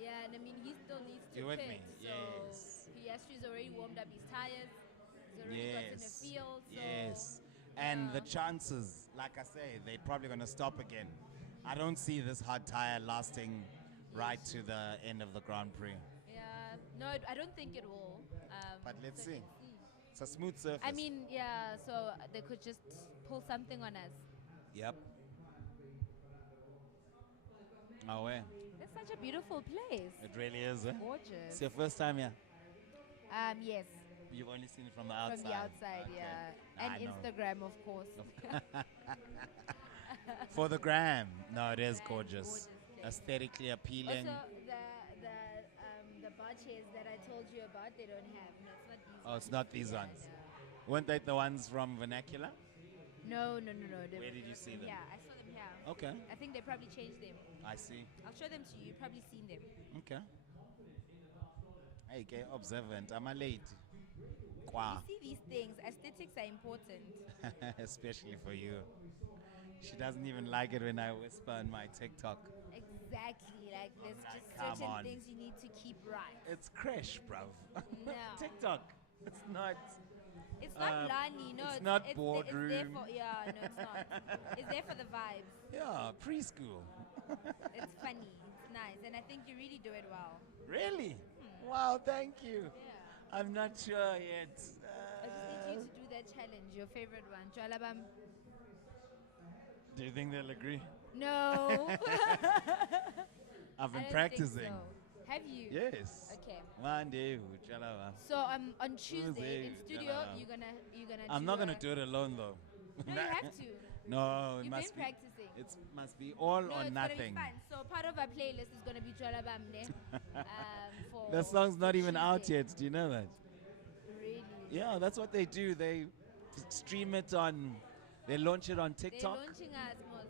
Yeah, and I mean, he still needs to You with pit. me? So Yes. Piastri's already warmed up his tires. He's already got in the Yes. field. So Yes. And yeah. the chances, like I say, they're probably going to stop again. I don't see this hard tire lasting right to the end of the Grand Prix. Yeah, no, I don't think it will. But let's so see. It's a smooth surface. I mean, yeah, so they could just pull something on us. Yep. Oh, yeah. It's such a beautiful place. It really is. Eh? Gorgeous. It's your first time here. Yes, You've only seen it from the outside. from the outside, Okay. yeah, and I know. Instagram, of course. For the gram. No, it is Yeah, gorgeous. gorgeous place. Aesthetically appealing. Also, the bar chairs that I told you about, they don't have. No, it's not these. Oh, it's not these Yeah, ones. Weren't they the ones from Vernacular? No. No. Where did you see them? Yeah, I saw them here. Okay, I think they probably changed them. I see. I'll show them to you. You've probably seen them. Okay. Hey, get observant. I'm a lady. Qua. You see these things. Aesthetics are important. Especially for you. She doesn't even like it when I whisper on my TikTok. Exactly. Like there's Like, just come certain on. things you need to keep right. It's crash, bruv. No. TikTok. It's not. It's not Lani, no. it's not It's there boardroom. for, yeah, no, it's not. It's there for the vibes. Yeah, preschool. It's funny. It's nice. And I think you really do it well. Really? Wow, thank you. Yeah. I'm not sure yet. I just need you to do that challenge, your favorite one. Jwalabam. Do you think they'll agree? No. I've I been don't practicing. think so. Have you? Yes. Okay. One day, Uchalawa. So on Tuesday in studio, Jalawa. you're gonna. I'm not gonna do it alone though. No, you have to. No, it You've must been be. practicing. It must be all No, or it's nothing. gonna be fun. So part of our playlist is gonna be Jwalabam ne. For The song's not for even out Tuesday. yet. Do you know that? Really? Yeah, that's what they do. They stream it on. They launch it on They're TikTok, launching us, Mos.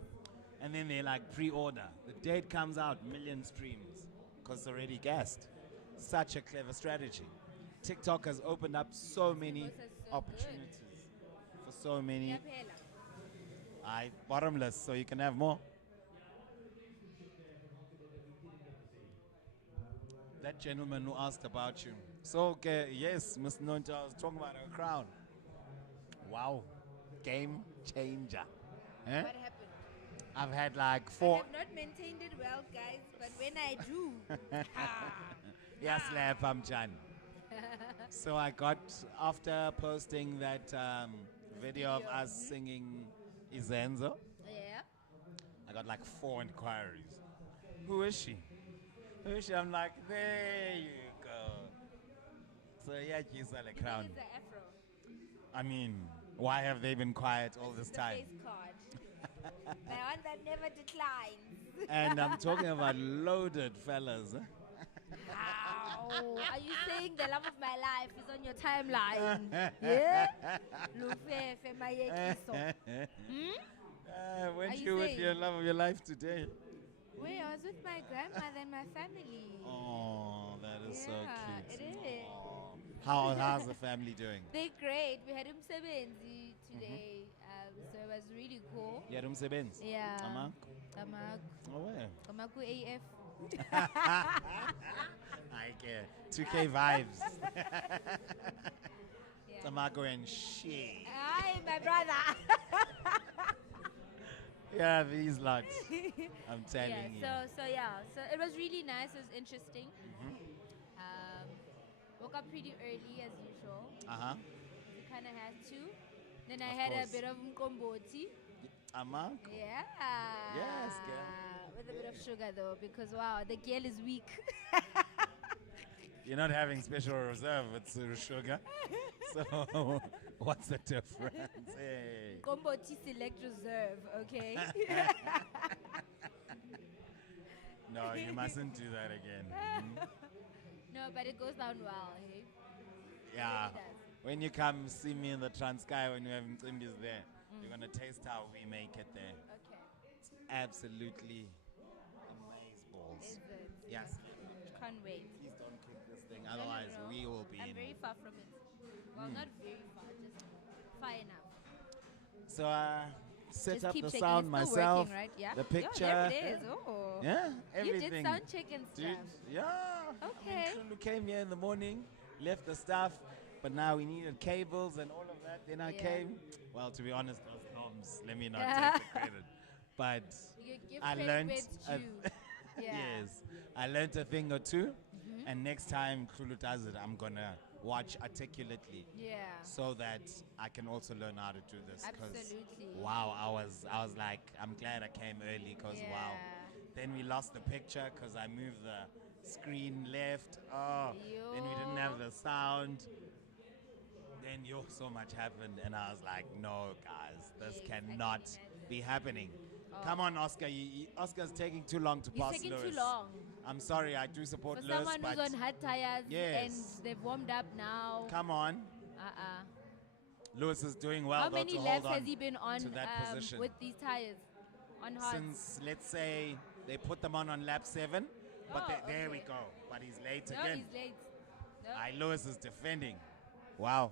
and then they like pre-order. The day it comes out, million streams, because it's already gassed. Such a clever strategy. TikTok has opened up so many Mos is so opportunities for so many. Yaphela. Bottomless, so you can have more. That gentleman who asked about you. So, okay, yes, Ms. Nonta, I was talking about her crown. Wow, game changer. Eh? What happened? I've had like I 4. have not maintained it well, guys, but when I do, Yes, Pamchan. So I got, after posting that video of Video, us singing Izenzo, yeah. I got like 4 inquiries. Who is she? Who is she? I'm like, there you go. So yeah, she's the The crown. thing is the afro. I mean, why have they been quiet all this The time? face card. The one that never declines. And I'm talking about loaded fellas. How? Are you saying the love of my life is on your timeline? Yeah? Lufefe mayekiso. Weren't Are you you with saying? your love of your life today? Wait, I was with my grandmother and my family. Oh, that is so Yeah, cute. it is. Oh. How's the family doing? They're great. We had umsebenzi today, so it was really cool. Yeah, umsebenzi. Yeah. Amako. Oh, where? Kamaku AF. I get 2K vibes. Yeah. Tamako and shit. Hi, my brother. Yeah, these lots. I'm telling yeah, you. so it was really nice. It was interesting. Woke up pretty early as usual. Uh-huh. We kind of had to. Then I Of had course. a bit of mkomboti. Amako. Yeah. Yes, girl. With a bit of sugar though, because wow, the girl is weak. You're not having special reserve with sugar. So what's the difference? Hey. Komboti Select Reserve, okay? No, you mustn't do that again. Mhm. No, but it goes down well, hey? Yeah. It really does. When you come see me in the Transkei when we have Mcimbis there, you're going to taste how we make it there. Okay. It's absolutely amazeballs. Is it? Yes. Can't wait. Please don't kick this thing, No, no, otherwise no. we will be I'm in. very far from it. Well, not very far, just far enough. So set Just up keep the checking. sound It's still myself, working, right? Yeah. the picture. Yeah, there it is. Oh. Yeah, You everything. did sound check and Dude, stuff. yeah. Okay. I mean, Lulu came here in the morning, left the stuff, but now we needed cables and all of that. Then I Yeah. came. Well, to be honest, those noms. Let me not take the credit. But You give I credit learned. where it's due. Yeah. Yes, I learned a thing or two. And next time Lulu does it, I'm gonna watch articulately. Yeah. So that I can also learn how to do this. 'Cause, Absolutely. wow, I was like, I'm glad I came early because wow. Yeah. Then we lost the picture because I moved the screen left. Oh, then we didn't have Yo. the sound. Then so much happened, and I was like, no, guys, this Yes, I can cannot imagine. be happening. Oh. Come on, Oscar. Oscar's taking too long to He's pass taking Lewis. too long. I'm sorry, I do support For Lewis, someone but who's on hard tires Yes. and they've warmed up now. come on. Lewis is doing well How though, many to laps hold has on he been on to that position. with these tires? On hard? Since, let's say, they put them on lap 7, but Oh, there we okay. go. But he's late No, again. he's late. No. Lewis is defending. Wow.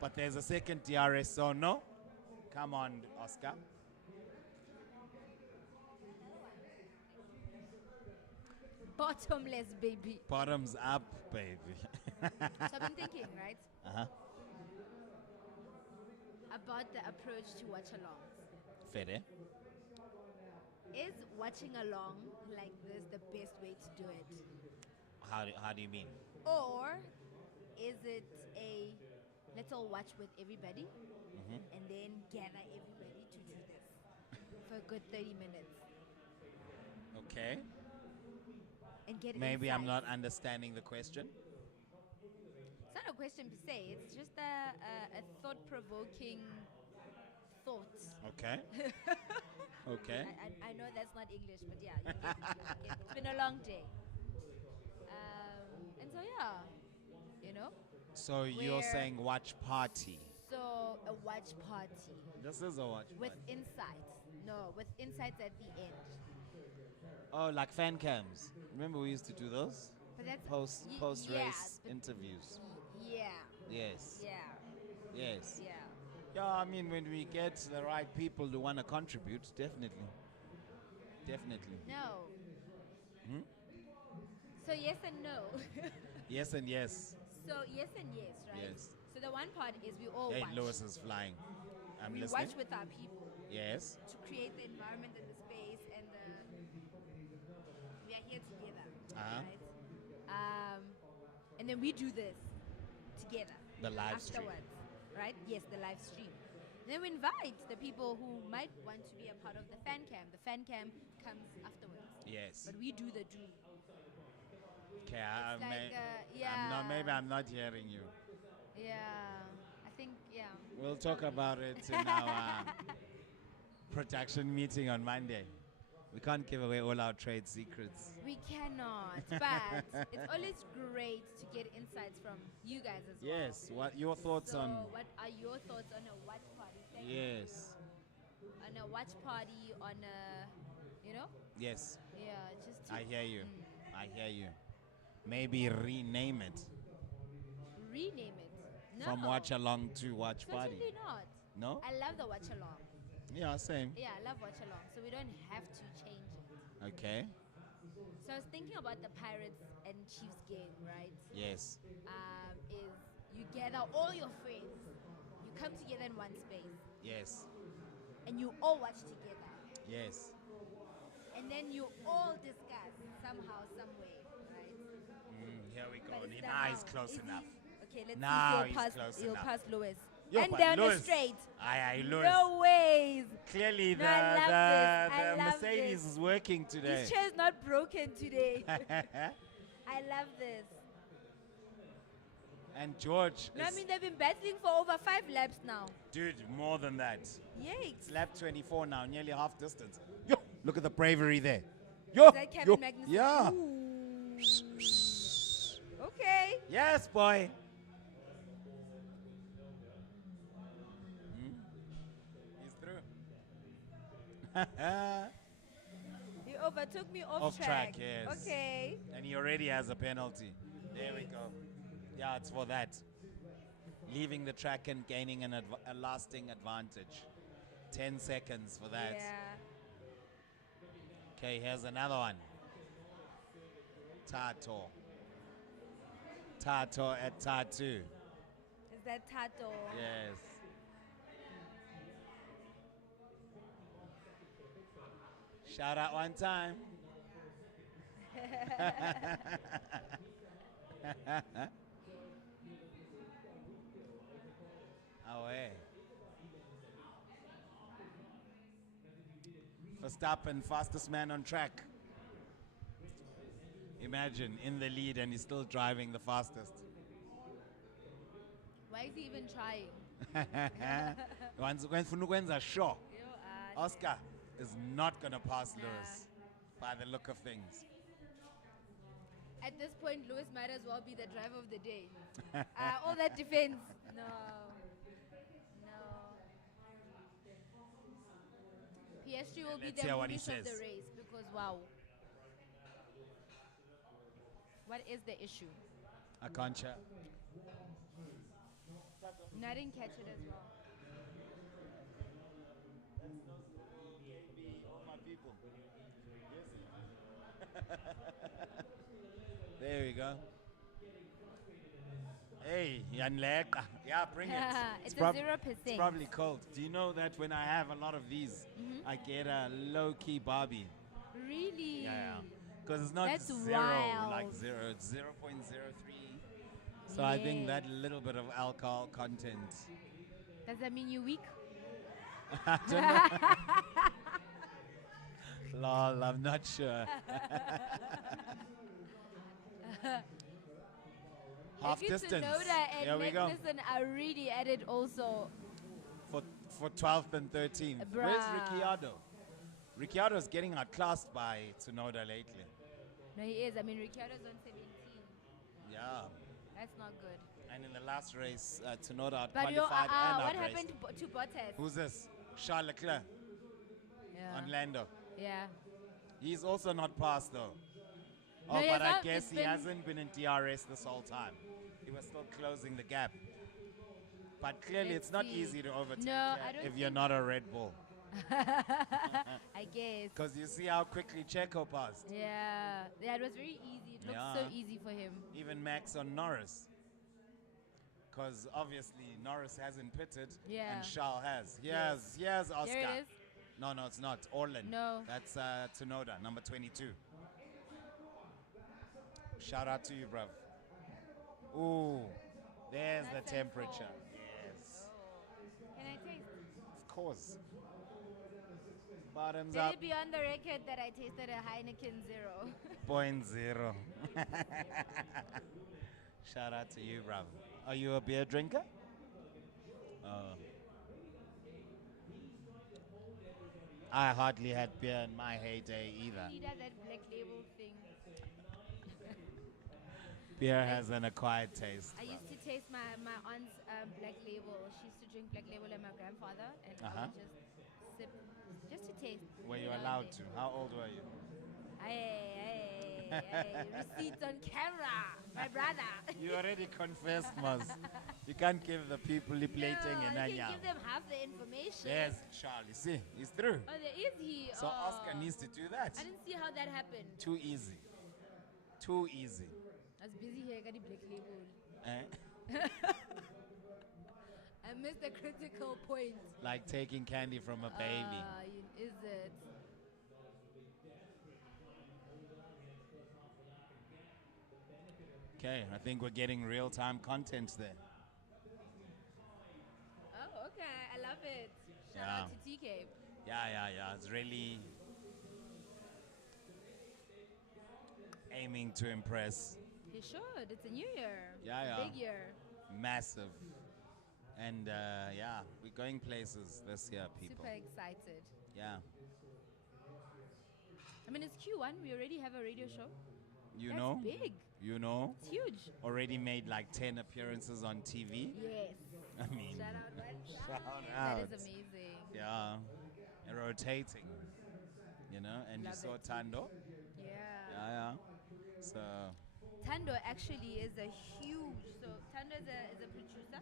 But there's a second DRS, so no. Come on, Oscar. Bottomless, baby. Bottoms up, baby. So I've been thinking, right, Uh-huh. about the approach to Watchalong. Fede. Is watching along like this the best way to do it? How do you mean? Or is it a let's all watch with everybody and then gather everybody to do this for a good 30 minutes Okay. and get Maybe I'm not insights? understanding the question. It's not a question per se, it's just a thought-provoking thought. Okay. Okay. I know that's not English, but yeah, you get. It's been a long day. And so, yeah, you know. So you're Where- saying watch party. So, a watch party This is a watch with party. insights. No, with insights at the end. Oh, like fan cams. Remember we used to do those? But that's Post race yes, but interviews. Yeah, Yes. yeah, Yes. yeah. Yeah, I mean when we get the right people who want to contribute, definitely. Definitely. No. Hmm? So, yes and no. Yes and yes. So, yes and yes, right? Yes. So, the one part is we all Hey, watch. Lewis is flying. I'm We listening. watch with our people Yes. to create the environment and the space and we are here together, Uh-huh. right? And then we do this together. The live stream. afterwards, right? Yes, the live stream. Then we invite the people who might want to be a part of the fan cam. The fan cam comes afterwards, Yes. but we do the do. Okay, It's like, maybe I'm not hearing you. Yeah, I think, yeah. We'll talk about it in our production meeting on Monday. We can't give away all our trade secrets. We cannot, but it's always great to get insights from you guys as well. Yes. What your thoughts So, on? what are your thoughts on a watch party? Thank you. Yes. On a watch party, on a, you know? Yes. Yeah, just to I hear you. I hear you. Maybe rename it rename it. No, from watch along to watch party. certainly not. No? I love the watch along. Yeah, same. Yeah, I love watch along, so we don't have to change it. Okay. So I was thinking about the Pirates and Chiefs game, right? Yes. Is you gather all your friends, you come together in one space, Yes. and you all watch together. Yes. And then you all discuss somehow, some way, right? Here we go. But it's the Now how. he's close Is enough. Okay, let's Now see he's if he'll close pass, he'll enough. pass Lewis. Yo, and but down Lewis. the straight. Aye, Lewis. No ways. Clearly No, I love this. I the love Mercedes this. is working today. His chair's not broken today. I love this. And George No, I is, mean, they've been battling for over 5 laps now. dude, more than that. Yikes. It's lap 24 now, nearly half distance. Yo, look at the bravery there. Yo, Is that Kevin yo, Magnussen? yeah. Ooh. Okay. Yes, boy. He's through. He overtook me off, Off track, yes. Okay. And he already has a penalty. There we go. Yeah, it's for that. Leaving the track and gaining a lasting advantage. 10 seconds for that. Yeah. Okay, here's another one. Thathu. Thathu at Thathu. Is that Thathu? Yes. Shout out one time. Away. Verstappen, fastest man on track. Imagine in the lead and he's still driving the fastest. Why is he even trying? Sure. You Oscar is not going to pass Lewis by the look of things. At this point, Lewis might as well be the driver of the day. All that defense. No. PSG will be Let's the hear what he winners of the says. race because, wow. What is the issue? Akancha. No, I didn't catch it as well. There we go. Hey, Yanleka. Yeah, bring it. It's a prob- 0%. It's probably cold. Do you know that when I have a lot of these, I get a low-key Barbie? Really? Yeah. Because it's not That's zero, wild. like zero. It's 0.03. So I think that little bit of alcohol content. Does that mean you're weak? I don't know. Lol, I'm not sure. Half distance. Tsunoda Here and we go. Magnussen are really at it also. For 12th and 13th. Where's Bruh. Ricciardo? Ricciardo's getting outclassed by Tsunoda lately. No, he is. I mean, Ricciardo's on 17. Yeah. That's not good. And in the last race, Tsunoda But outqualified yo, and what outraced. happened to Bottas? Who's this? Charles Leclerc Yeah. on Lando. Yeah. He's also not passed though. No, Oh, he but has I not. guess It's he been- hasn't been in DRS this whole time. He was still closing the gap. But clearly Let's it's not see. easy to overtake No, here I don't if you're think- not a Red Bull. I guess. Because you see how quickly Checo passed. Yeah. Yeah, it was very easy. It looked so Yeah. easy for him. Even Max on Norris. Because obviously Norris hasn't pitted Yeah. and Charles has. Here's Oscar. There it is. No, it's not. Orland. No. That's Tsunoda, number 22. Shout out to you, bruv. Ooh, there's Nice the and temperature. cold. Yes. Can I taste? Of course. Bottoms Let up. it be on the record that I tasted a Heineken 0. 0.0. Shout out to you, bruv. Are you a beer drinker? I hardly had beer in my heyday either. He does that black label thing. Beer has an acquired taste. I used to taste my aunt's black label. She used to drink black label and my grandfather, and I Uh-huh. would just sip, just to taste. Were you now and allowed then. to? How old were you? Hey, receipts on camera, my brother. You already confessed, Maz. You can't give the people plating No, and you can anyam. give them half the information. There's Charlie. See, he's through. Oh, there is he. So Oh. Oscar needs to do that. I didn't see how that happened. Too easy. Too easy. I was busy here, got the black label. Eh? I missed the critical point. Like taking candy from a baby. Is it? Okay, I think we're getting real-time content there. Oh, okay. I love it. Shout Yeah. out to TK. Yeah. It's really aiming to impress. He should. It's a new year. Yeah, It's a yeah. big year. massive. And yeah, we're going places this year, people. Super excited. Yeah. I mean, it's Q1. We already have a radio show. You That's know? big. You know? It's huge. Already made like 10 appearances on TV. Yes. I mean, Shout out one shout time. out. That is amazing. Yeah. And rotating. You know? And Love you saw it. Tando. Yeah. Yeah. So, Tando actually is a huge. So Tando is a producer.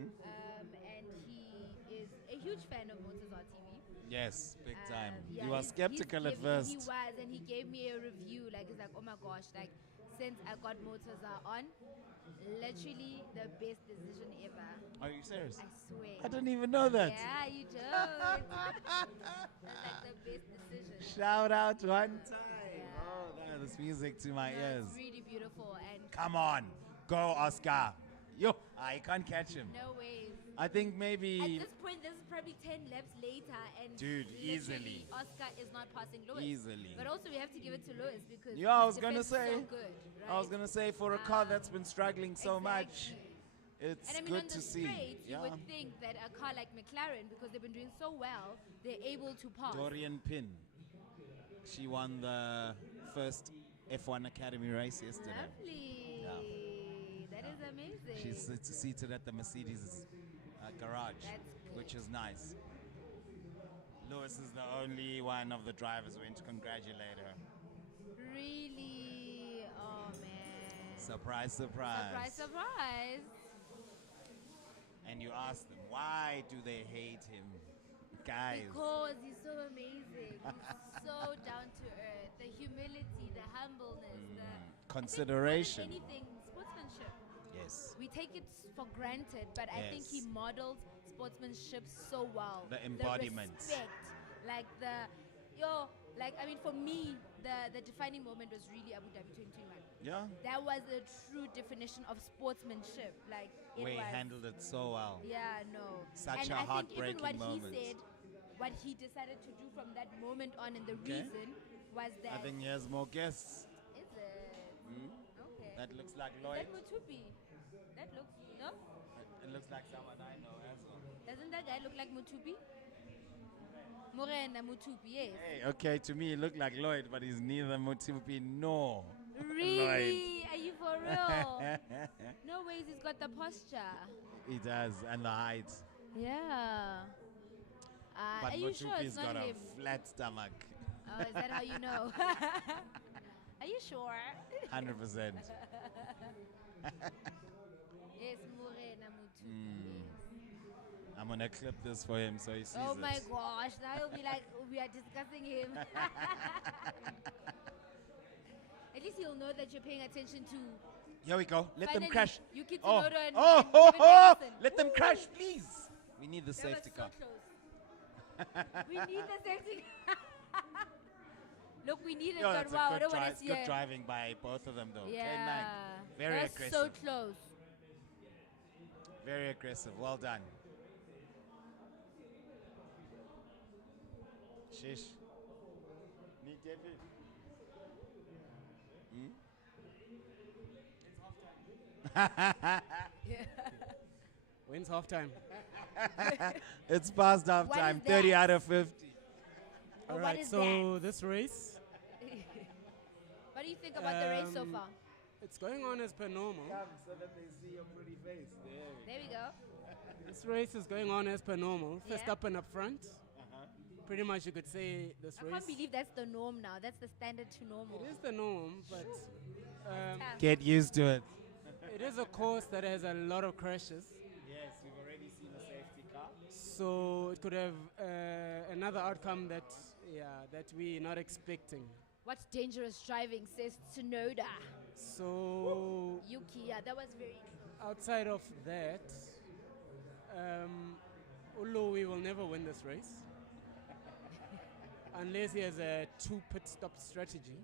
And he is a huge fan of Motors TV. yes, big time. Yeah, You were skeptical at first. He was, and he gave me a review. Like, he's like, oh my gosh, like, since I got Motors on, literally the best decision ever. Are you serious? I swear. I didn't even know that. Yeah, you don't. That's like the best decision. Shout out one time. Yeah. Oh, that's music to my No, ears. it's really beautiful, and Come on. Go, Oscar. Yo, I can't catch him. no ways. I think maybe. At this point, this is probably 10 laps later, and Dude, literally easily. Oscar is not passing Lewis. Easily. But also, we have to give it to Lewis because Yeah, I his was gonna defense is say. so good, right? I was gonna say for a car that's been struggling so much, Exactly. it's And I mean, good on to the see. straight, you Yeah. would think that a car like McLaren, because they've been doing so well, they're able to pass. Dorian Pin. She won the first F1 Academy race yesterday. Lovely. That is amazing. She's seated at the Mercedes garage, That's which good. is nice. Lewis is the only one of the drivers who went to congratulate her. Really? Oh, man. Surprise, surprise. Surprise, surprise. And you ask them, why do they hate him? Guys. Because he's so amazing. He's so down to earth. The humility, the humbleness, the Consideration. I think more than anything, sportsmanship. Yes. We take it for granted, but I think he Yes. models sportsmanship so well. The embodiment. respect, like I mean, for me, the defining moment was really Abu Dhabi 2021. Yeah. That was a true definition of sportsmanship. Like, it Way was. handled it so well. Yeah, no. Such and a I think heartbreaking even what moment. he said, what he decided to do from that moment on, and the Okay. reason was that. I think he has more guests. Is it? Okay. That looks like Is Lloyd. that Mutupi? That looks, no? It looks like someone I know as well. Doesn't that guy look like Mutupi? Morena Mutupi, yes. Hey, okay, to me, he looked like Lloyd, but he's neither Motivupi nor Really? Are you for real? No ways, he's got the posture. He does, and the height. Yeah. But are you sure Motupi's it's not got him? a flat stomach. Oh, is that how you know? Are you sure? 100%. Yes, Morena Mutupi. I'm going to clip this for him so he sees Oh it. my gosh, now he'll be like, we are discussing him. At least he'll know that you're paying attention to. Here we go. Let them Finally, crash. you Yuki Oh, Tsunoda and- oh, and oh, Kevin oh. Magnussen. Let them Ooh. crash, please. We need the That safety was car. so close. We need the safety car. Look, we need it, Yo, but that's wow, I a don't good, want to see good it. driving by both of them, though. Yeah. K-Mag, very That's aggressive. so close. Very aggressive. Well done. Shish. Need David. When's halftime? It's past half What time. is 30 that? out of 50. Oh, All what right, is so this race, What do you think about the race so far? it's going on as per normal. So that they see your pretty face. There we go. This race is going on as per normal. Yeah. Verstappen up front. Pretty much you could say this I race. can't believe that's the norm now. That's the standard to normal. It is the norm, but Tough. Get used to it. it is a course that has a lot of crashes. Yes, we've already seen a safety car. So it could have another outcome that we're not expecting. What's dangerous driving, says Tsunoda. So Yuki, yeah, that was very. outside of that, Louis will never win this race unless he has a 2 pit stop strategy,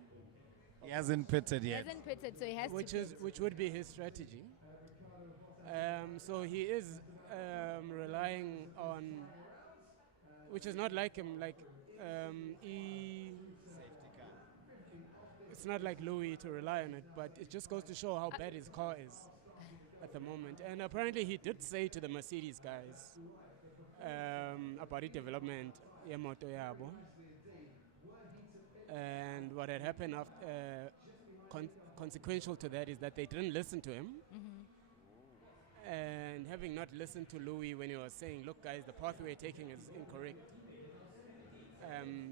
He hasn't pitted He yet. hasn't pitted, so he has to. which would be his strategy. So he is relying on, which is not like him, like it's not like Louis to rely on it, but it just goes to show how bad his car is. at the moment. And apparently he did say to the Mercedes guys about the development yemoto yabo. And what had happened after, consequential to that is that they didn't listen to him. And having not listened to Louis when he was saying, look guys, the path we're taking is incorrect.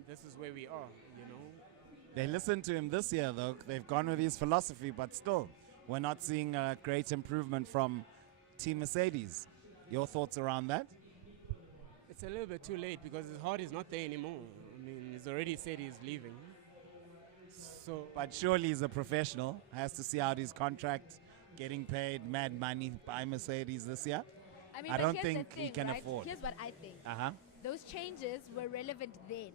This is where we are, you know. They listened to him this year, though. They've gone with his philosophy, but still, we're not seeing a great improvement from Team Mercedes. Your thoughts around that? It's a little bit too late because his heart is not there anymore. I mean, he's already said he's leaving. So, But surely he's a professional. Has to see out his contract, getting paid mad money by Mercedes this year. I mean, I but don't here's the think he thing, can right? afford. Here's what I think. Uh-huh. Those changes were relevant then.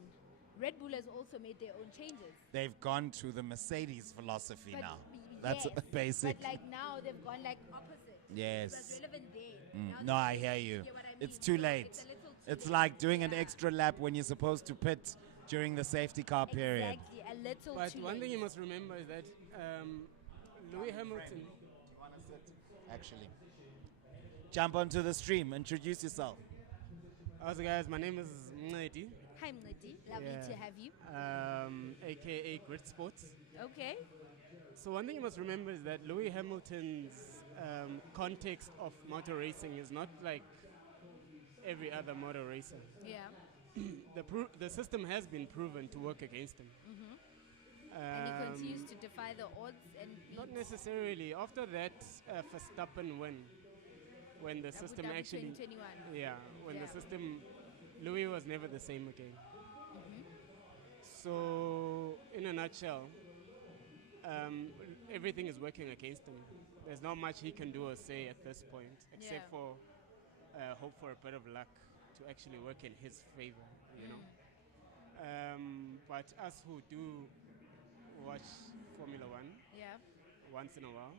Red Bull has also made their own changes. They've gone to the Mercedes philosophy But now. y- That's yes, basic. But like now they've gone like opposite. Yes. It was relevant then. Mm. Now No, they're I changing. hear you. get what I It's mean? too So late. It's, a little too It's late. like doing an Yeah. extra lap when you're supposed to pit during the safety car period. Exactly, a little but too one late. thing you must remember is that Louis Hamilton, Actually. Jump onto the stream. Introduce yourself. also guys, my name is Mnedi, Hi, Mleti. Lovely Yeah. to have you. aka Grit Sports. Okay. So one thing you must remember is that Louis Hamilton's context of motor racing is not like every other motor racer. Yeah. The system has been proven to work against him. And he continues to defy the odds and Not beat necessarily. After that Verstappen win, when the Abu system Dhabi actually, 2021. when Yeah. the system, Louis was never the same again. So, in a nutshell, everything is working against him. There's not much he can do or say at this point, except Yeah. for hope for a bit of luck to actually work in his favor, you know. But us who do watch Formula One Yeah. once in a while,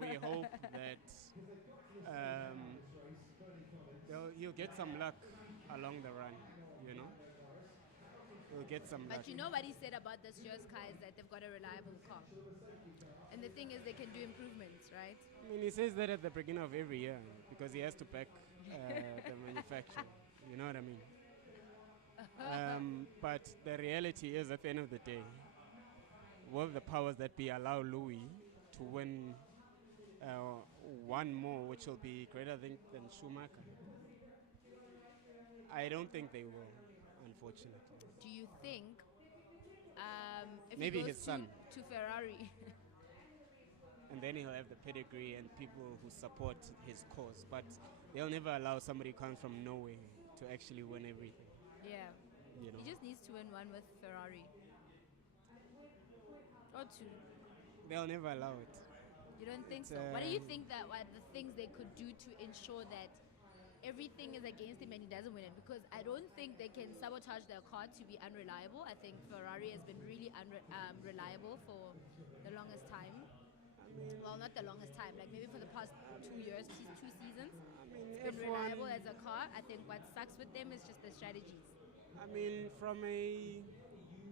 we hope that he'll get some luck along the run, you know. He'll get some luck. But you know what he said about this year's car is that they've got a reliable car. And the thing is they can do improvements, right? I mean, he says that at the beginning of every year because he has to back the manufacturer. You know what I mean? But the reality is, at the end of the day, will the powers that be allow Louis to win one more, which will be greater than Schumacher? I don't think they will, unfortunately. Do you think if Maybe he goes his son. to Ferrari, And then he'll have the pedigree and people who support his cause. But they'll never allow somebody who comes from nowhere to actually win everything. yeah, You know, he just needs to win one with Ferrari. Or two. they'll never allow it. You don't think It's, so? What do you think that what the things they could do to ensure that everything is against him and he doesn't win it? Because I don't think they can sabotage their car to be unreliable. I think Ferrari has been really reliable for the longest time. Well, not the longest time, like maybe for the past 2 years, two seasons. It's been reliable as a car. I think what sucks with them is just the strategies. I mean, from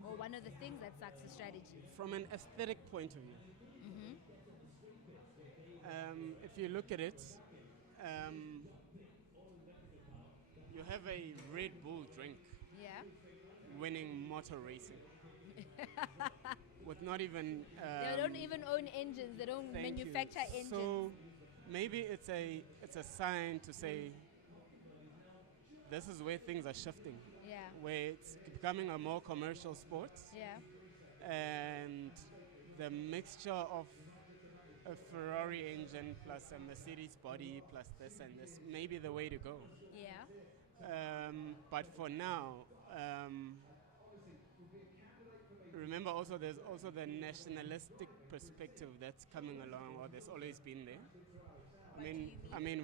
Or one of the things that sucks is strategies. from an aesthetic point of view, if you look at it, you have a Red Bull drink Yeah. winning motor racing with not even. They don't even own engines. They don't Thank you. manufacture engines. So maybe it's a sign to say this is where things are shifting, yeah. where it's becoming a more commercial sport, Yeah. and the mixture of a Ferrari engine plus a Mercedes body plus this and this may be the way to go. Yeah. But for now, remember also there's also the nationalistic perspective that's coming along, or there's always been there. I mean,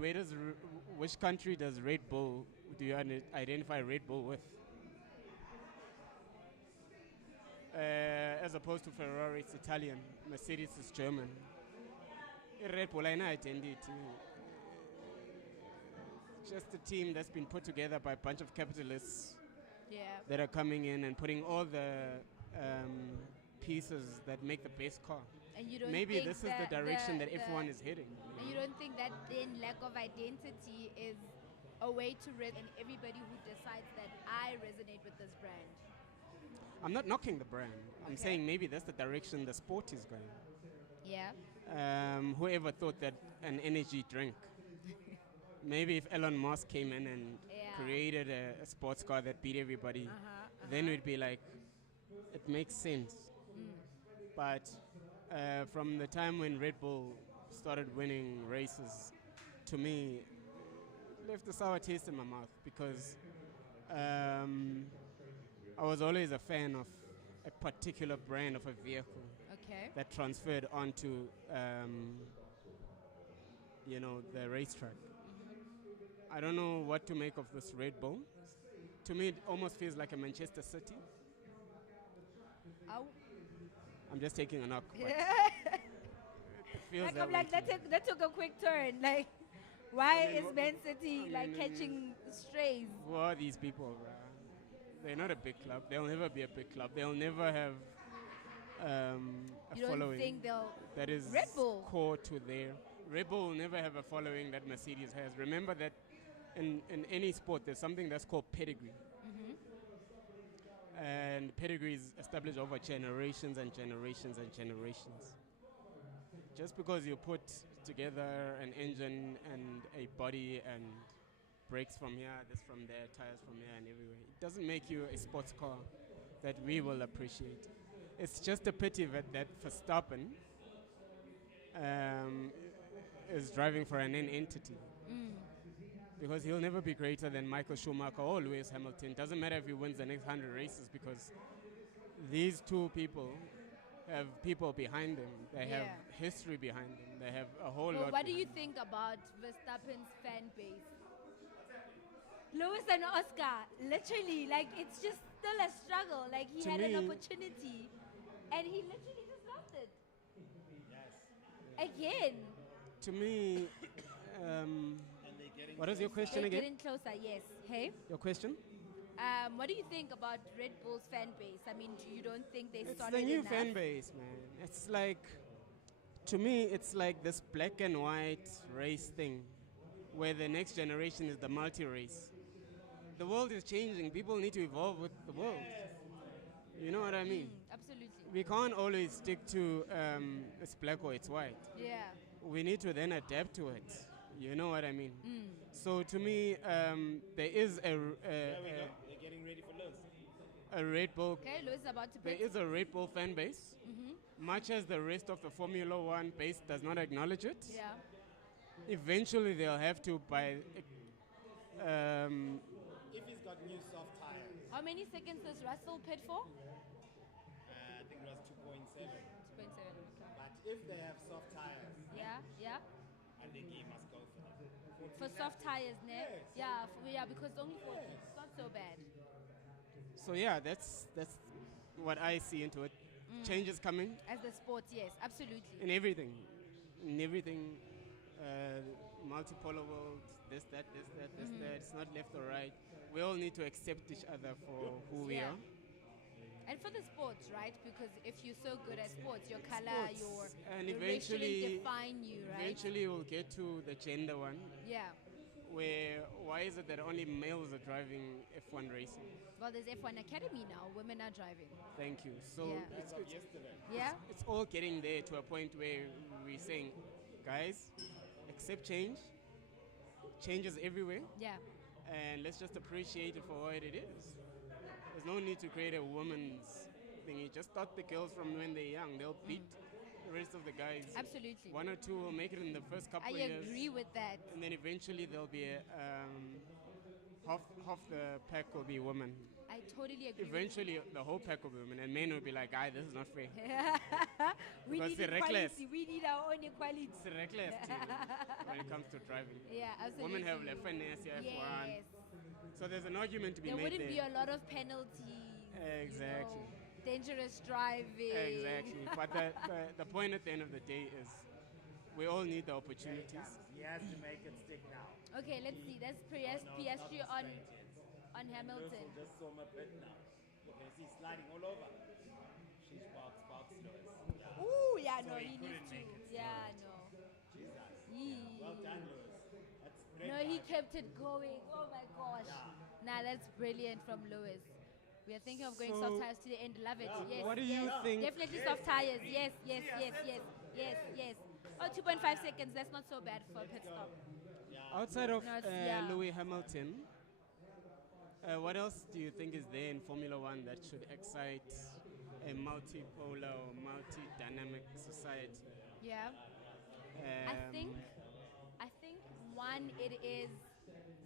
which country does Red Bull, do you identify Red Bull with? As opposed to Ferrari, it's Italian, Mercedes is German. Red Bull, I know identity. Just a team that's been put together by a bunch of capitalists Yeah. that are coming in and putting all the pieces that make the best car. And you don't maybe think this is the direction that the- F1 is heading. And you don't think that then lack of identity is a way to and everybody who decides that I resonate with this brand? I'm not knocking the brand. I'm Okay. saying maybe that's the direction the sport is going. Yeah. Whoever thought that an energy drink, maybe if Elon Musk came in and Yeah. created a sports car that beat everybody, then we'd be like, it makes sense. But from the time when Red Bull started winning races, to me, it left a sour taste in my mouth because I was always a fan of a particular brand of a vehicle Okay. that transferred onto, the racetrack. I don't know what to make of this Red Bull. To me, it almost feels like a Manchester City. Ow. I'm just taking a knock. But it feels Like, that I'm way like, to me. that took a quick turn. Like, why I mean, is Man City I like mean, catching strays? Who are these people, bruh? They're not a big club. They'll never be a big club. They'll never have a You don't following think they'll that is Red Bull? core to their. Red Bull will never have a following that Mercedes has. Remember that in any sport, there's something that's called pedigree. And pedigree is established over generations and generations and generations. Just because you put together an engine and a body and brakes from here, this from there, tires from here and everywhere, it doesn't make you a sports car that we will appreciate. It's just a pity that Verstappen is driving for an entity. Because he'll never be greater than Michael Schumacher or Lewis Hamilton. Doesn't matter if he wins the next 100 races because these two people have people behind them. They have Yeah. history behind them. They have a whole Well, lot. what do you behind think about Verstappen's fan base? Lewis and Oscar, literally, like it's just still a struggle. Like he To had an me- opportunity, and he literally just lost it. Again, them. To me, what is your question they're again? getting closer. Yes. Hey, Your question? what do you think about Red Bull's fan base? I mean, you don't think they It's started the new enough? fan base, man. It's like, to me, it's like this black and white race thing, where the next generation is the multi-race. The world is changing. People need to evolve with the world. You know what I mean? Absolutely. We can't always stick to it's black or it's white. Yeah. We need to then adapt to it. You know what I mean? So to me, there is They're getting ready for Lewis. a Red Bull. Okay, Lewis is about to There pick. is a Red Bull fan base. Much as the rest of the Formula One base does not acknowledge it, Yeah. eventually they'll have to by. If he's got new soft tires, How many seconds does Russell pit for? I think it was 2.7. 2.7. Okay. But if they have soft tires, Yeah. Yeah. I think he must go for them. For soft tires, ne? Yes. Yeah, because only 14. It's not so bad. So yeah, that's what I see into it. Change is coming As the sport, yes, absolutely. in everything, multipolar world. This, that. It's not left or right. We all need to accept each other for who we Yeah. are. And for the sports, right? Because if you're so good at sports, your color, Sports. And your race shouldn't eventually- define you, right? Eventually, we'll get to the gender one, Yeah. where why is it that only males are driving F1 racing? Well, there's F1 Academy now. Women are driving. Thank you. So Yeah. it's, Yesterday. Yeah. it's all getting there to a point where we're saying, guys, accept change. Change is everywhere, Yeah. and let's just appreciate it for what it is. There's no need to create a woman's thingy. Just start the girls from when they're young. They'll beat the rest of the guys. Absolutely. One or two will make it in the first couple I of years. agree with that. And then eventually there'll be half the pack will be women. I totally agree. Eventually the whole pack will be women, and men will be like, "Guy, this is not fair." We Because need they're reckless. equality. We need our own equality. It's reckless too when it comes to driving. Yeah, absolutely. Women have left finance, F1. Yes. So there's an argument to be There made wouldn't there. be a lot of penalties. Exactly. Dangerous driving. Exactly. But the point at the end of the day is we all need the opportunities. He has to make it stick now. Okay, let's see. That's Piastri on Hamilton. Just saw my bit now. Okay, see sliding all over. She's box Lewis. Yeah. Ooh, yeah, no, So he kept it going. Oh my gosh. Nah, that's brilliant from Lewis. We are thinking of going So- soft tires to the end. Love it. Yes. What do you yes. think- Definitely soft tires. Yes, yes, yes, yes, yes, yes. Oh, 2.5 seconds. That's not so bad for a pit stop. Outside of No, it's- Louis Hamilton, what else do you think is there in Formula One that should excite a multipolar or multi-dynamic society? Yeah. I Um, think one, it is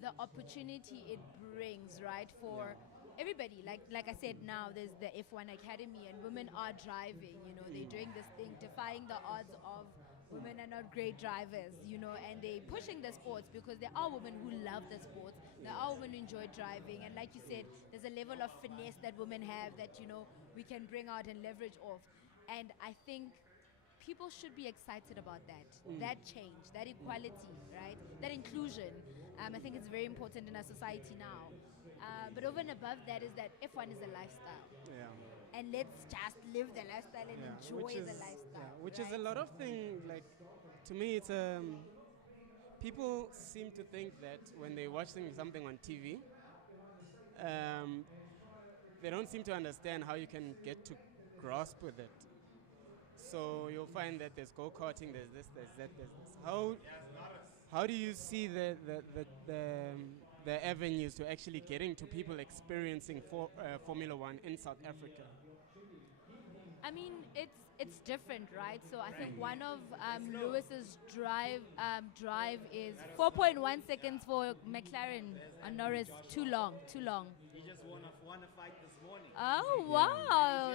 the opportunity it brings, right, for everybody. Like I said, now there's the F1 Academy and women are driving. They're doing this thing, defying the odds of women are not great drivers. And they're pushing the sports because there are women who love the sports. There are women who enjoy driving, and like you said, there's a level of finesse that women have that we can bring out and leverage off. And I think people should be excited about that change, that equality, right? That inclusion. I think it's very important in our society now. But over and above that is that F1 is a lifestyle. yeah. And let's just live the lifestyle and enjoy the lifestyle. Which is a right? lot of things. Like, to me, it's people seem to think that when they're watching something on TV, they don't seem to understand how you can get to grasp with it. So you'll find that there's go-karting, there's this, there's that, there's this. How do you see the avenues to actually getting to people experiencing Formula One in South Africa? I mean, it's different, right? So I think one of Lewis's drive is 4.1 seconds for McLaren on Norris. Too long. He just won a fight this morning. Oh wow!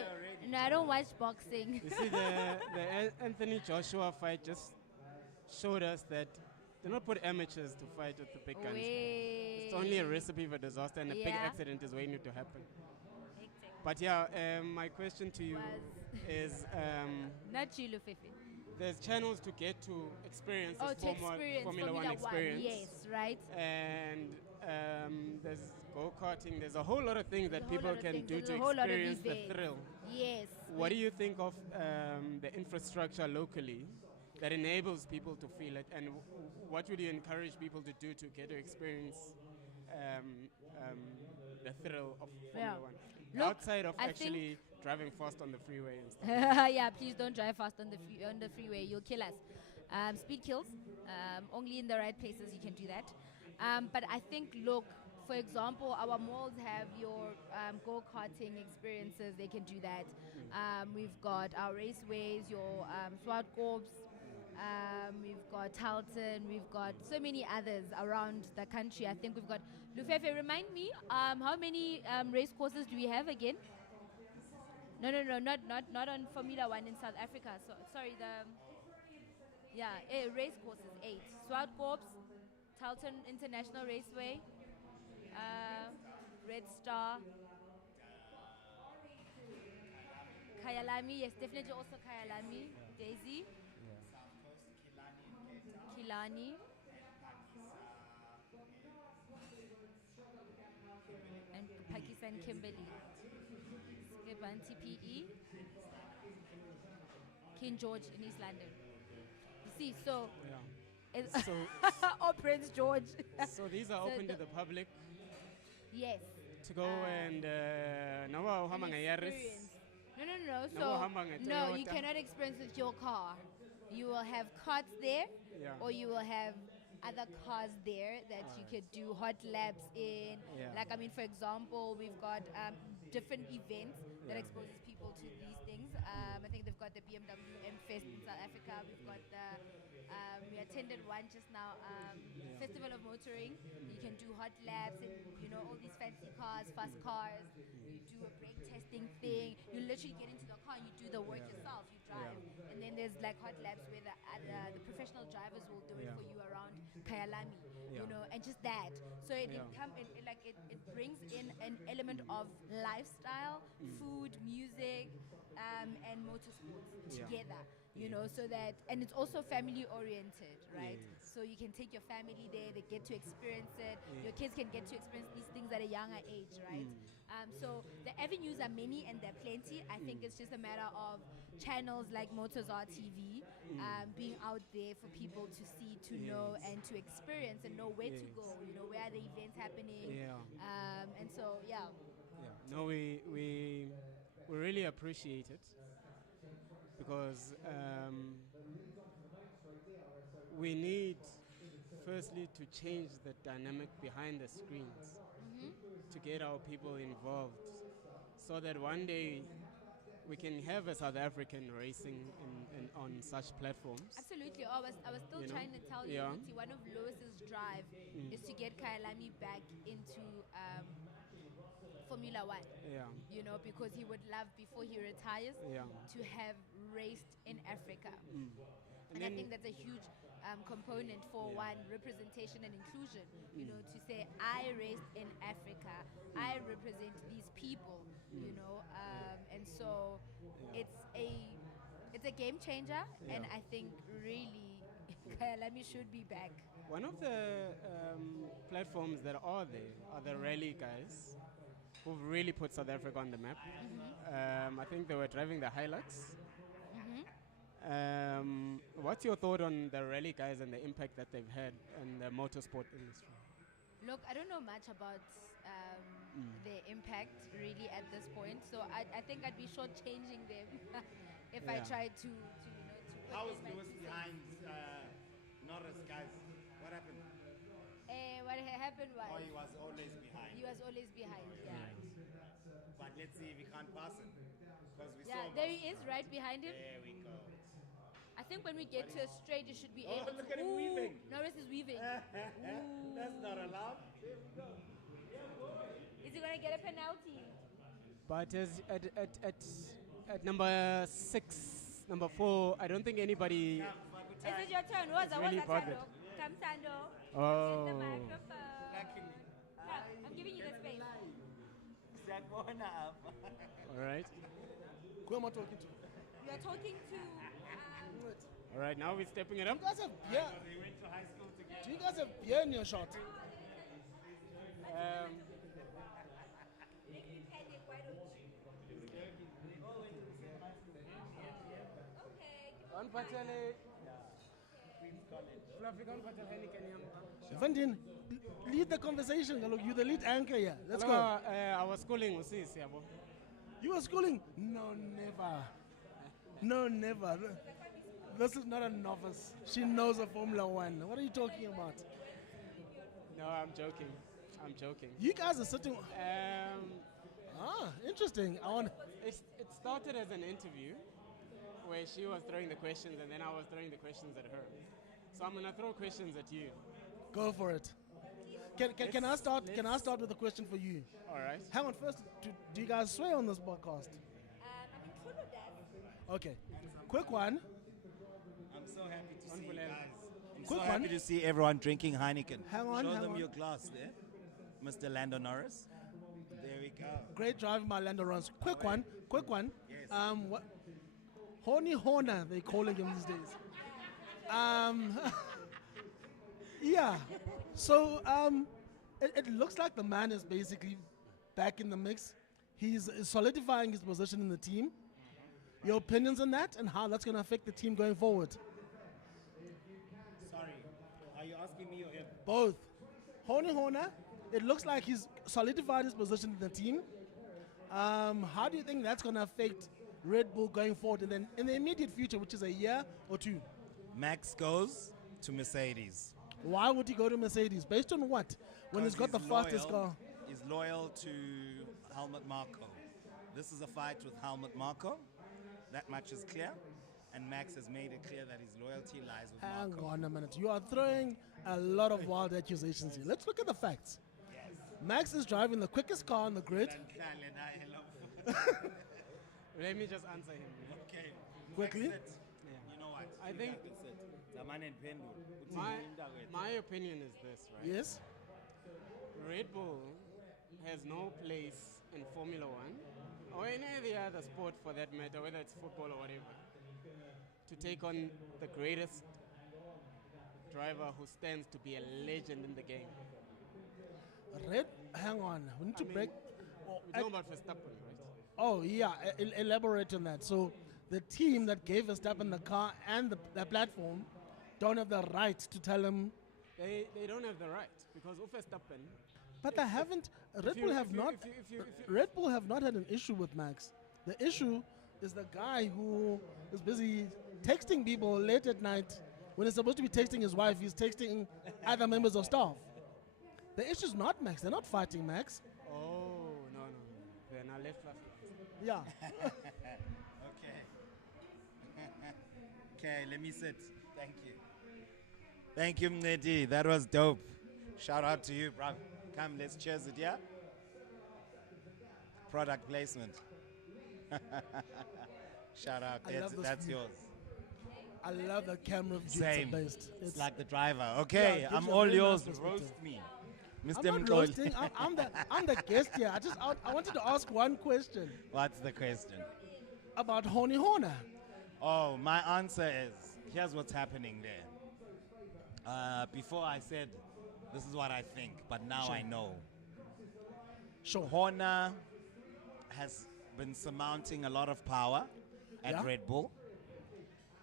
No, I don't watch boxing. You see, the Anthony Joshua fight just showed us that do not put amateurs to fight with the big guns. It's only a recipe for disaster, and a big Yeah. accident is waiting to happen. But yeah, my question to you is, Not you, Lufefe. there's channels to get to experience Oh, this to experience Formula One experience. Yes, right. And there's go-karting. There's a whole lot of things that There's a whole people lot of can things. do There's to a whole lot of experience the events. thrill. Yes. What do you think of the infrastructure locally that enables people to feel it, and what would you encourage people to do to get to experience the thrill of Formula One? Look, Outside of I actually driving fast on the freeway and stuff. Yeah, please don't drive fast on the freeway. You'll kill us. Speed kills. Only in the right places you can do that. But I think, look, for example, our malls have your go-karting experiences. They can do that. We've got our raceways, your Swartkorps. We've got Talton. We've got so many others around the country. I think we've got Lufefe. Remind me, how many race courses do we have again? No, not on Formula One in South Africa. So sorry, race courses 8. Swartkorps, Talton International Raceway, Red Star, Kyalami. Yes, definitely also Kyalami, Daisy, Kilani, and Pakistan Kimberley, Skiban TPE, King George in East London. You see, so Yeah. it's So, or Prince George. so these are So open to the- the public Yes. to go and now how An many Yaris? experience. No. No, how long a No, you Toyota? cannot experience with your car. You will have carts there, Yeah. or you will have other cars there that you could do hot laps in. Yeah. Like, I mean, for example, we've got different events that Yeah. exposes people to these things. I think they've got the BMW M Fest in South Africa. We've got the we attended one just now, Festival of Motoring. You can do hot laps and all these fancy cars, fast cars. You do a brake testing thing. You literally get into the car and you do the work yourself. You drive, and then there's like hot laps where the professional drivers will do it for you around Kyalami. And just that. So it brings in an element of lifestyle, food, music, and motorsports together. You know, so that, and it's also family oriented, right? Yes. So you can take your family there, they get to experience it. Your kids can get to experience these things at a younger age, right? So the avenues are many and they're plenty. I think it's just a matter of channels like Motozar TV being out there for people to see, to know, and to experience and know where to go. You know, where are the events happening? And so, yeah. No, we really appreciate it because we need, firstly, to change the dynamic behind the screens to get our people involved, so that one day we can have a South African racing on such platforms. Absolutely. Oh, I was still trying to tell you, Uti, one of Lewis's drive is to get Kailami back into Formula One. You know, because he would love, before he retires, to have raced in Africa. And I think that's a huge component for one, representation and inclusion. You know, to say, I raced in Africa, I represent these people, you know, and so it's a game changer, and I think really Kailami should be back. One of the platforms that are there are the rally guys, who've really put South Africa on the map. I think they were driving the Hilux. What's your thought on the rally guys and the impact that they've had in the motorsport industry? Look, I don't know much about their impact really at this point, so I think I'd be shortchanging them if I tried to you know, to put How was in my Lewis 2 cents. behind Norris, guys? What happened? What happened was, Oh, he was always behind. he was always behind, But let's see if he can't pass him. Because we Yeah, saw him. there he is, right behind him. There we go. I think when we get to a straight, you should be Oh, able to... look at him weaving. Norris is weaving. That's not allowed. There we go. Is he going to get a penalty? But as at number 6, number 4, I don't think anybody. Is it your turn? What's really that, bothered. Sando? Come, Sando. Oh. Get the microphone. No, I'm giving you the space. All right. Who am I talking to? You're talking to... All right. Now we're stepping it up. You guys have beer? They went to high school together. Do you guys have beer in your shot? Make me panic, why don't you? Okay. Vandin, lead the conversation. Look, you're the lead anchor here. Let's go. I was schooling with sis, yabo. You were schooling? No, never. No, never. This is not a novice. She knows a Formula One. What are you talking about? No, I'm joking. I'm joking. You guys are sitting. Interesting. It started as an interview where she was throwing the questions and then I was throwing the questions at her. So I'm gonna throw questions at you. Go for it. Can I start? Can I start with a question for you? All right. Hang on. First, do you guys swear on this podcast? I mean, Kuno does. Okay. Quick one. I'm so happy to see you Unbelievable. guys. I'm Quick so happy one. to see everyone drinking Heineken. Hang on, Show hang them on. your glass there, Mr. Lando Norris. There we go. Great driving by Lando Runs. Quick one. Yes. What? Horny Horner, they're calling him these days. Yeah. So it looks like the man is basically back in the mix. He's solidifying his position in the team. Your opinions on that and how that's going to affect the team going forward? Sorry, are you asking me or him? Both. Horny Horner, it looks like he's solidified his position in the team. How do you think that's going to affect Red Bull going forward and then in the immediate future, which is a year or two? Max goes to Mercedes. Why would he go to Mercedes? Based on what? When he's got the fastest car. He's loyal to Helmut Marko. This is a fight with Helmut Marko. That much is clear. And Max has made it clear that his loyalty lies with Hang Marko. on a minute. You are throwing a lot of wild accusations here. Let's look at the facts. Max is driving the quickest car on the grid. Let me just answer him. Okay. Quickly. Max said, you know what? I think my opinion is this, right? Yes. Red Bull has no place in Formula One, or any other sport for that matter, whether it's football or whatever, to take on the greatest driver who stands to be a legend in the game? Hang on, we need to break. We're talking about Verstappen, right? Oh yeah, elaborate on that. So the team that gave Verstappen the car and the platform don't have the right to tell him. They don't have the right because Verstappen. But they haven't. Red Bull have not. Red Bull have not had an issue with Max. The issue is the guy who is busy texting people late at night when he's supposed to be texting his wife. He's texting other members of staff. The issue is not Max. They're not fighting Max. Oh no. Then I left last. Yeah. Okay, let me sit. Thank you. Thank you, Mnedi. That was dope. Shout out to you, bro. Come, let's cheers it, yeah? Product placement. Shout out. That's yours. I love the camera view. Same. Based. It's like the driver. Okay, Yeah, I'm gives you a all very yours. nice Roast perspective. me. I'm Mr. not Mtoli. roasting. I'm the guest here. I wanted to ask one question What's the question? about Honey Horner. Oh, my answer is, here's what's happening there. Before I said, this is what I think, but now Sure. I know. Sure. Horner has been surmounting a lot of power at Yeah. Red Bull,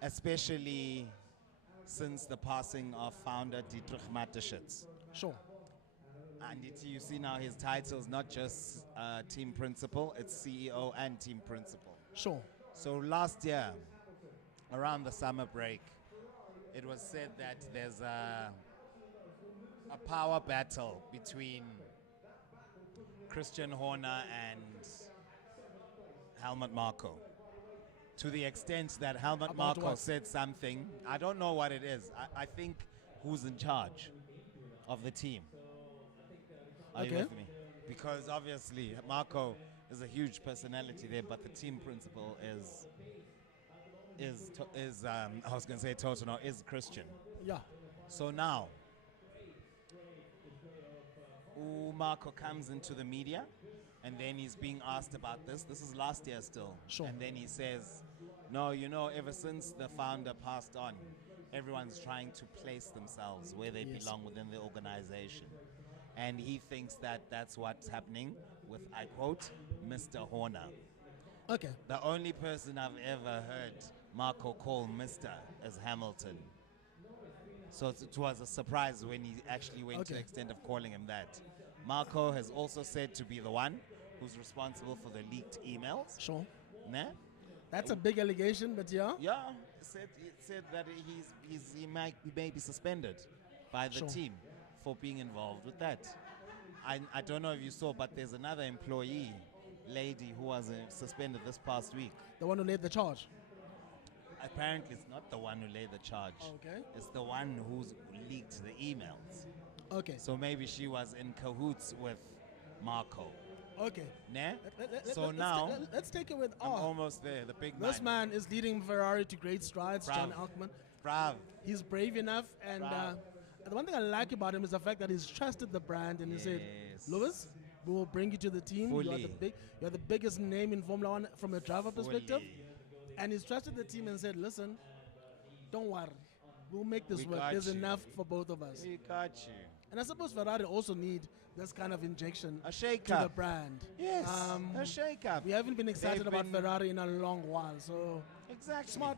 especially since the passing of founder Dietrich Mateschitz. Sure. And you see now his title is not just team principal, it's CEO and team principal. Sure. So last year, around the summer break, it was said that there's a power battle between Christian Horner and Helmut Marko. To the extent that Helmut About Marko what? said something, I don't know what it is. I think who's in charge of the team. Are you Okay. with me? Because obviously Marco is a huge personality there, but the team principal is I was going to say Toto, no, is Christian. Yeah. So now, Marco comes into the media, and then he's being asked about this. This is last year still. Sure. And then he says, no, ever since the founder passed on, everyone's trying to place themselves where they Yes. belong within the organization. And he thinks that that's what's happening with, I quote, Mr. Horner. Okay. The only person I've ever heard Marco call Mr. is Hamilton. So it was a surprise when he actually went to the Okay. extent of calling him that. Marco has also said to be the one who's responsible for the leaked emails. Sure. Né? That's a big allegation, but yeah. Yeah, it said that he may be suspended by the Sure. team for being involved with that. I don't know if you saw, but there's another employee lady who was suspended this past week. The one who laid the charge. Apparently, it's not the one who laid the charge. Okay. It's the one who's leaked the emails. Okay. So maybe she was in cahoots with Marco. Okay. Ne? So now, let's take it with I'm almost there, the big This man is leading Ferrari to great strides, John Brav. Alkman. Brav. He's brave enough, and Brav. the one thing I like about him is the fact that he's trusted the brand and he said, Yes. Lewis, we will bring you to the team. Fully. You're the biggest name in Formula One from a driver perspective. Fully. And he's trusted the team and said, listen, don't worry. We'll make this We work. got There's you. enough for both of us. We got you. And I suppose Ferrari also need this kind of injection A shake to the up. brand. Yes, a shake up. We haven't been excited They've about been- Ferrari in a long while. So Exactly. smart,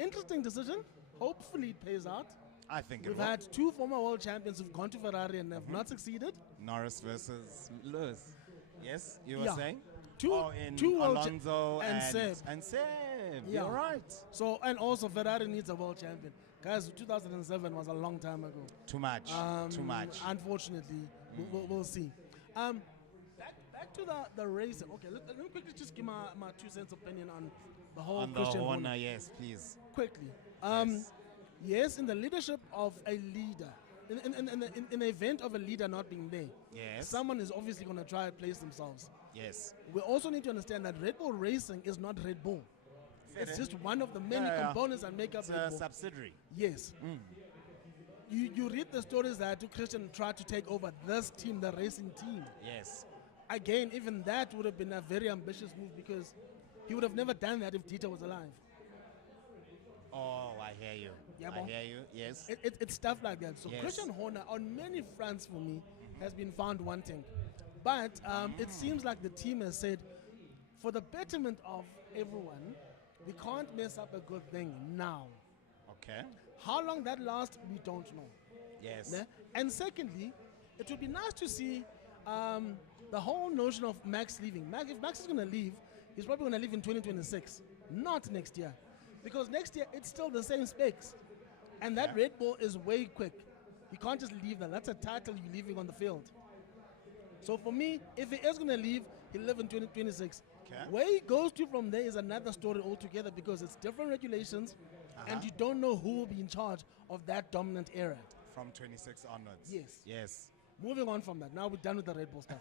interesting decision. Hopefully it pays out. I think it We've will. had two former world champions who've gone to Ferrari and have not succeeded. Norris versus Lewis. Yes, you were Yeah. saying? Two In world cha- Alonso and Seb. And Seb. Yeah. You're right. So, and also Ferrari needs a world champion. Guys, 2007 was a long time ago. Too much. Too much. Unfortunately, we'll see. Back to the race. Okay, let me quickly just give my 2 cents opinion on the whole On the Christian Horner, Horner. yes, please. Quickly. Yes. Yes, in the leadership of a leader, in the event of a leader not being there, Yes. someone is obviously going to try and place themselves. Yes. We also need to understand that Red Bull Racing is not Red Bull. It's just one of the many Yeah, yeah. components that make up It's Red a Bull. subsidiary. Yes. You read the stories that Christian tried to take over this team, the racing team. Yes. again, even that would have been a very ambitious move because he would have never done that if Dieter was alive. Oh, I hear you. Yeah, I Bo. hear you. Yes. It's stuff like that. So Yes. Christian Horner, on many fronts for me, has been found wanting. But it seems like the team has said, for the betterment of everyone, we can't mess up a good thing now. Okay. How long that lasts, we don't know. Yes. Ne? And secondly, it would be nice to see the whole notion of Max leaving. If Max is going to leave, he's probably going to leave in 2026, not next year. Because next year, it's still the same specs. And that Red Bull is way quick. You can't just leave that. That's a title you're leaving on the field. So for me, if he is going to leave, he'll live in 2026. Okay. Where he goes to from there is another story altogether because it's different regulations and you don't know who will be in charge of that dominant era. From 26 onwards. Yes. Yes. Moving on from that. Now we're done with the Red Bull stuff.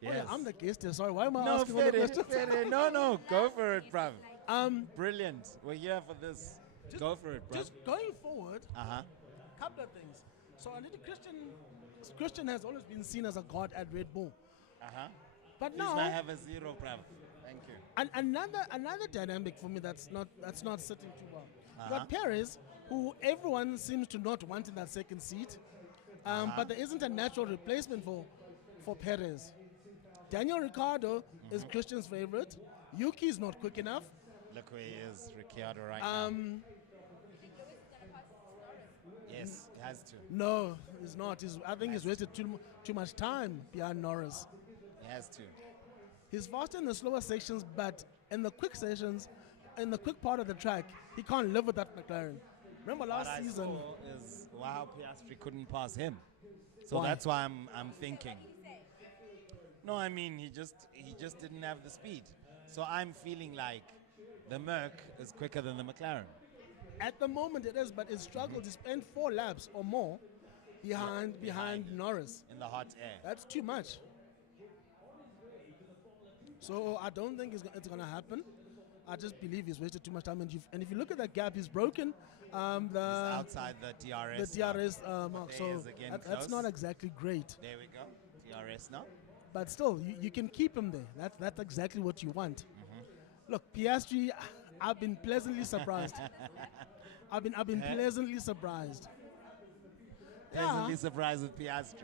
Yes. Oh yeah, I'm the guest here. Sorry, why am I No, asking all the questions? No, go for it, bruv. Um, Brilliant. We're here for this. Go for it, bruv. just going forward, Uh-huh. couple of things. So I need Christian has always been seen as a god at Red Bull. Uh-huh. But Please now may I have a 0, bruv. Thank you. And another dynamic for me that's not sitting too well. You Uh-huh. got Perez, who everyone seems to not want in that second seat, but there isn't a natural replacement for Perez. Daniel Ricciardo is Christian's favorite. Yuki is not quick enough. Look where he is, Ricciardo, right now. Yes, he has to. No, he's not. I think he's wasted too much time behind Norris. He has to. He's faster in the slower sections, but in the quick sections, in the quick part of the track, he can't live with that McLaren. Remember last What season? I saw is how Piastri couldn't pass him. So Why? that's why I'm thinking. No, I mean he just didn't have the speed. So I'm feeling like the Merc is quicker than the McLaren. At the moment it is, but it struggled to spend 4 laps or more behind Norris. In the hot air. That's too much. So I don't think it's going to happen. I just believe he's wasted too much time. And if you look at that gap, he's broken He's outside the DRS. the DRS mark. There So is again that's close. not exactly great. There we go. DRS now. But still, you can keep him there. That's exactly what you want. Look, Piastri, I've been pleasantly surprised. I've been pleasantly surprised. Pleasantly surprised with Piastri.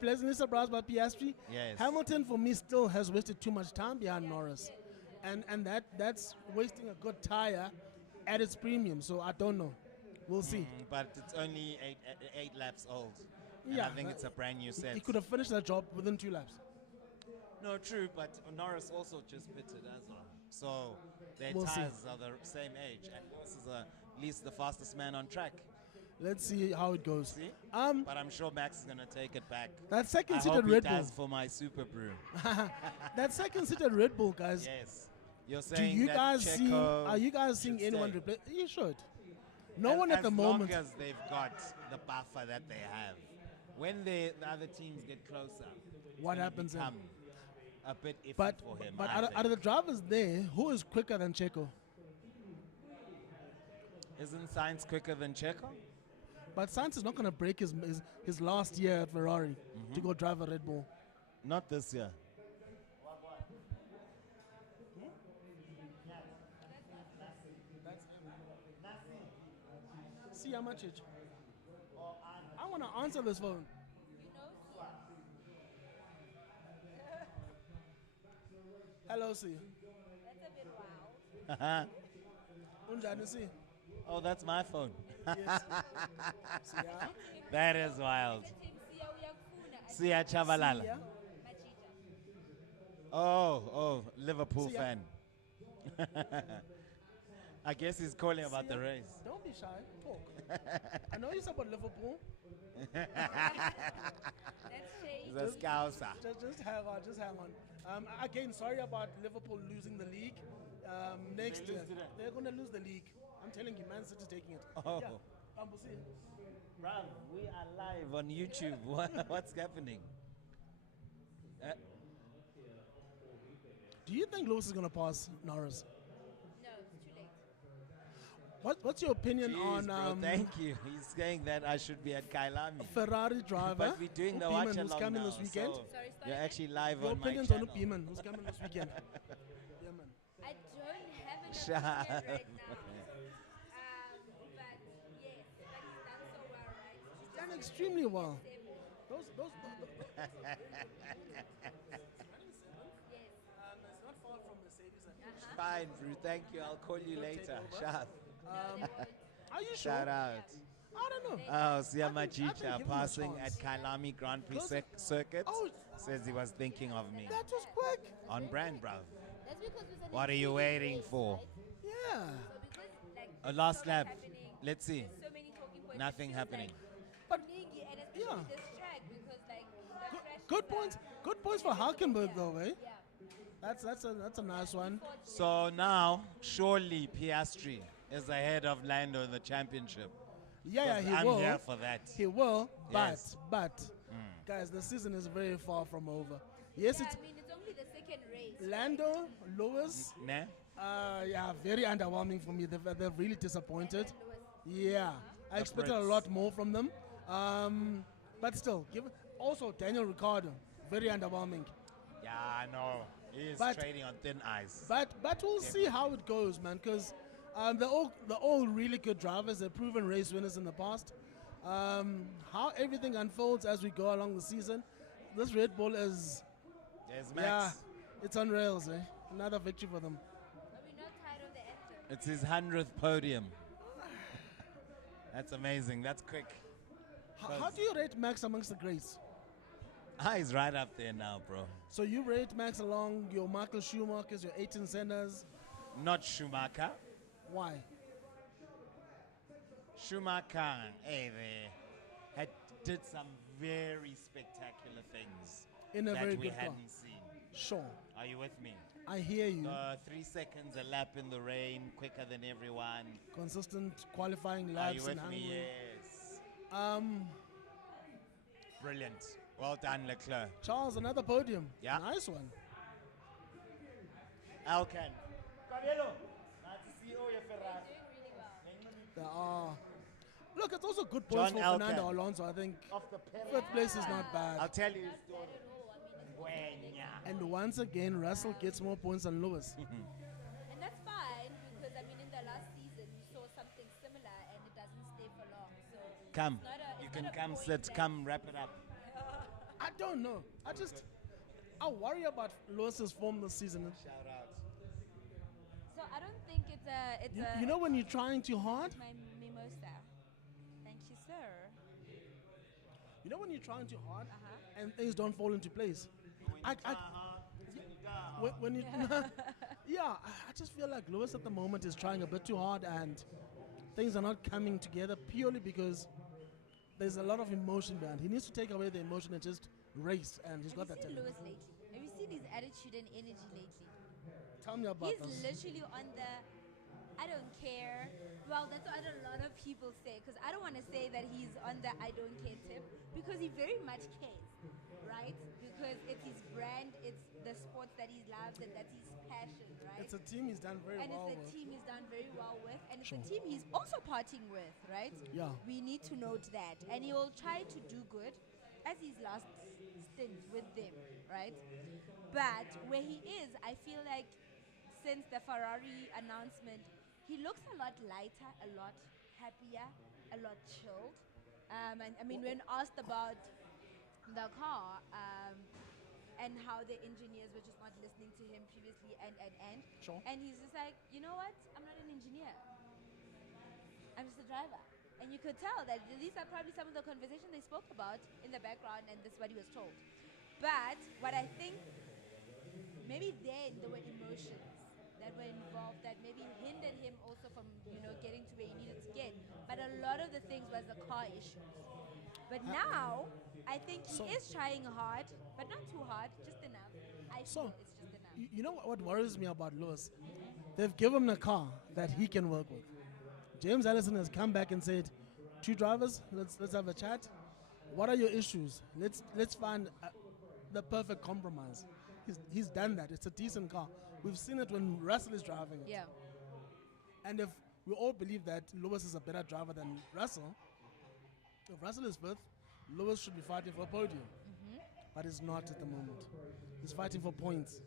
Pleasantly surprised by Piastri. Yes. Hamilton, for me, still has wasted too much time behind Norris. And that's wasting a good tire at its premium. So I don't know. We'll see. But it's only eight laps old. And Yeah, I think it's a brand new set. He could have finished that job within 2 laps. No, true, but Norris also just pitted as well. So their We'll see. tires are the same age, and Norris is at least the fastest man on track. Let's see how it goes. See? Um, But I'm sure Max is going to take it back. that I second-seated hope he Red Bull. does for my Super Brew. That second-seated Red Bull, guys. Yes. You're Do saying you that guys see? Checo Are you guys seeing should anyone stay. replace? You should. No one at the As moment. long as they've got the buffer that they have. When the other teams get closer, it's What gonna happens then? become a bit iffy But for him. but I out of the think. drivers there, who is quicker than Checo? Isn't Sainz quicker than Checo? But Sainz is not going to break his last year at Ferrari to go drive a Red Bull. Not this year. See how much it. I want to answer this phone. Hello, see. Unjani, see. Oh, that's my phone. Yes. See ya. That is wild. Sia Chavalala. See ya. Oh, Liverpool See ya. fan. I guess he's calling about See the ya. race. Don't be shy. Talk. I know you support Liverpool. He's a scouser. Just hang on. Just hang on. Again, sorry about Liverpool losing the league. Next They year, lose today? they're going to lose the league. I'm telling you, Man City taking it. Oh. Yeah. We'll see. Bruv, we are live on YouTube. What's happening? Do you think Lewis is going to pass Norris? No, it's too late. What's your opinion Jeez, on bro, thank you. He's saying that I should be at Kailami. Ferrari driver? But we're doing the Upiman, watch who's along coming now, this weekend? so Sorry, you're actually live Your on my opinions on channel. Upiman, who's coming this weekend? Yeah, man. I don't have an Shut opinion up. right now. But yes, but he's done so well, right? He's done extremely well. Those Yes. it's not far from Mercedes. Fine, bro. Thank you. I'll call you later. Sharp. Are you sure? Shout out. I don't know. Oh, I Siya think give Majicha him a passing at chance. Kailami Grand Prix Close- circuit. Oh. Says he was thinking of me. That was quick. On brand, bro. That's because it's an What are you extreme waiting race, for? right? Yeah. So because like A there's last so much lap. happening, Let's see. there's so many talking points. Nothing It feels happening. Like Niggy, and especially Yeah. this track because like the crashes Good are- points. Good points for Hulkenberg, though, eh? Yeah. That's a nice one. So now, surely Piastri is ahead of Lando in the championship. Yeah, 'Cause he I'm will. here for that. He will, Yes. but guys, the season is very far from over. Yes, Yeah, it's I mean it's only the second race. Lando, Lewis. Nah? Yeah, very underwhelming for me. They're really disappointed. Lewis. Yeah, I The expected a Brits. lot more from them. But still, also Daniel Ricciardo, very underwhelming. Yeah, I know. He is But- trading on thin ice. But we'll see how it goes, man. Because they're all really good drivers. They're proven race winners in the past. How everything unfolds as we go along the season, this Red Bull is There's yeah, Max. it's on rails. Eh? Another victory for them. Are we not tired of the anthem? It's his 100th podium. That's amazing. That's quick. How do you rate Max amongst the greats? He's right up there now, bro. So you rate Max along your Michael Schumachers, your 18 Sanders. Not Schumacher. Why? Schumacher, hey, they did some very spectacular things In a that very we good car. hadn't seen. Sure, Are you with me? I hear you. 3 seconds a lap in the rain, quicker than everyone. Consistent qualifying Are you laps in with me? Hungary. Yes. Brilliant. Well done, Leclerc. Charles, another podium. Yeah. Nice one. Alcan. Cabello. Nice to see you, your Ferrari. There are. Look, it's also good points John for Fernando Alcan. Alonso. I think Off the pedal. fifth place is not I'll bad. tell you a story. Buena. And once again, Russell gets more points than Lewis. And that's fine because I mean in the last season we saw something similar and it doesn't stay for long. So Come. it's not a- You it's can not a come point sit, that- come wrap it up. I don't know. I worry about Lewis's form this season. Shout out. So I don't think it's a. You know when you're trying too hard? My mimosa. Thank you, sir. You know when you're trying too hard Uh-huh. and things don't fall into place? When you, yeah, I just feel like Lewis at the moment is trying a bit too hard and things are not coming together purely because there's a lot of emotion behind. He needs to take away the emotion and just race, and he's got Have that you seen talent. Lewis lately? Have you seen his attitude and energy lately? Tell me about He's this. literally on the I don't care. Well, that's what a lot of people say because I don't want to say that he's on the I don't care tip because he very much cares, right? Because it's his brand, it's the sports that he loves, and that's his passion, right? It's a team he's done very and well it's a with. team he's done very well with, and it's Sure. a team he's also parting with, right? Yeah. We need to note that, and he will try to do good as his last stint with them, right? But where he is, I feel like since the Ferrari announcement, he looks a lot lighter, a lot happier, a lot chilled. And I mean, when asked about the car and how the engineers were just not listening to him previously, and Sure. and he's just like, you know what? I'm not an engineer. I'm just a driver. And you could tell that these are probably some of the conversations they spoke about in the background, and this is what he was told. But what I think, maybe then there were emotions that were involved that maybe hindered him also from, getting to where he needed to get. But a lot of the things was the car issues. But now, I think he So- is trying hard, but not too hard, just enough. I So, feel it's just enough. You know what worries me about Lewis? They've given him a car that he can work with. James Allison has come back and said, 2 drivers, let's have a chat. What are your issues? Let's find the perfect compromise. He's done that. It's a decent car. We've seen it when Russell is driving it. Yeah. And if we all believe that Lewis is a better driver than Russell. If Russell is fifth, Lewis should be fighting for a podium. But he's not at the moment. He's fighting for points.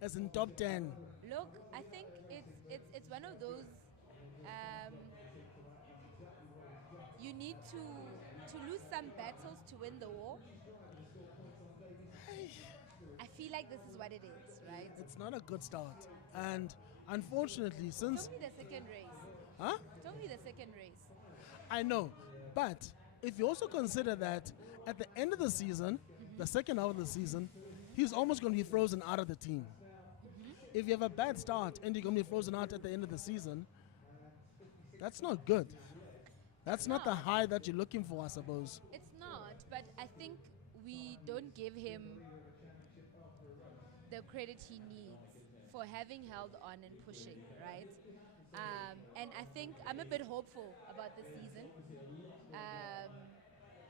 As in top 10. Look, I think it's one of those. You need to lose some battles to win the war. I feel like this is what it is, right? It's not a good start. And unfortunately, since... Tell me the second race. Huh? Tell me the second race. I know. But if you also consider that at the end of the season, the second half of the season, he's almost going to be frozen out of the team. If you have a bad start and you're going to be frozen out at the end of the season, that's not good. That's not the high that you're looking for, I suppose. It's not, but I think we don't give him the credit he needs for having held on and pushing, right? And I think I'm a bit hopeful about the season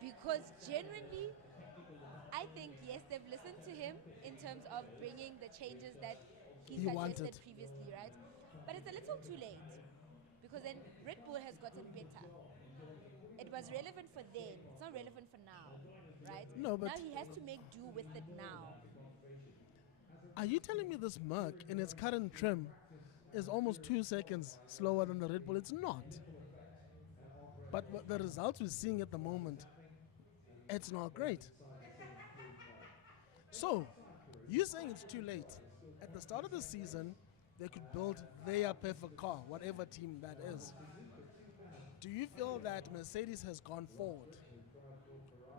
because genuinely, I think, yes, they've listened to him in terms of bringing the changes that he suggested previously, right? But it's a little too late because then Red Bull has gotten better. It was relevant for then. It's not relevant for now, right? No, but now he has to make do with it now. Are you telling me this Merc in its current trim is almost 2 seconds slower than the Red Bull? It's not. But the results we're seeing at the moment, it's not great. So, you're saying it's too late. At the start of the season, they could build their perfect car, whatever team that is. Do you feel that Mercedes has gone forward?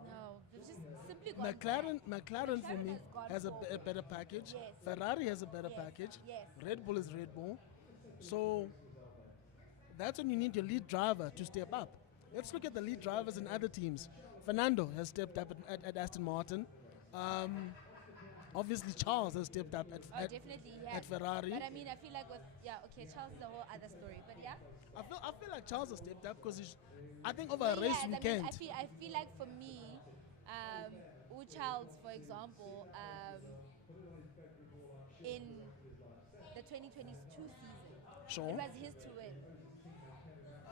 No, they've just simply gone McLaren for me has a forward. better package. Yes. Ferrari has a better Yes, package. yes. Red Bull is Red Bull. So that's when you need your lead driver to step up. Let's look at the lead drivers in other teams. Fernando has stepped up at Aston Martin. Obviously, Charles has stepped up Definitely, yeah. at Ferrari. But I mean, I feel like Charles is a whole other story. But yeah. I feel like Charles has stepped up because I think over a race weekend. I feel like for me, Charles, for example, in the 2022 season, Sure. it was his to win.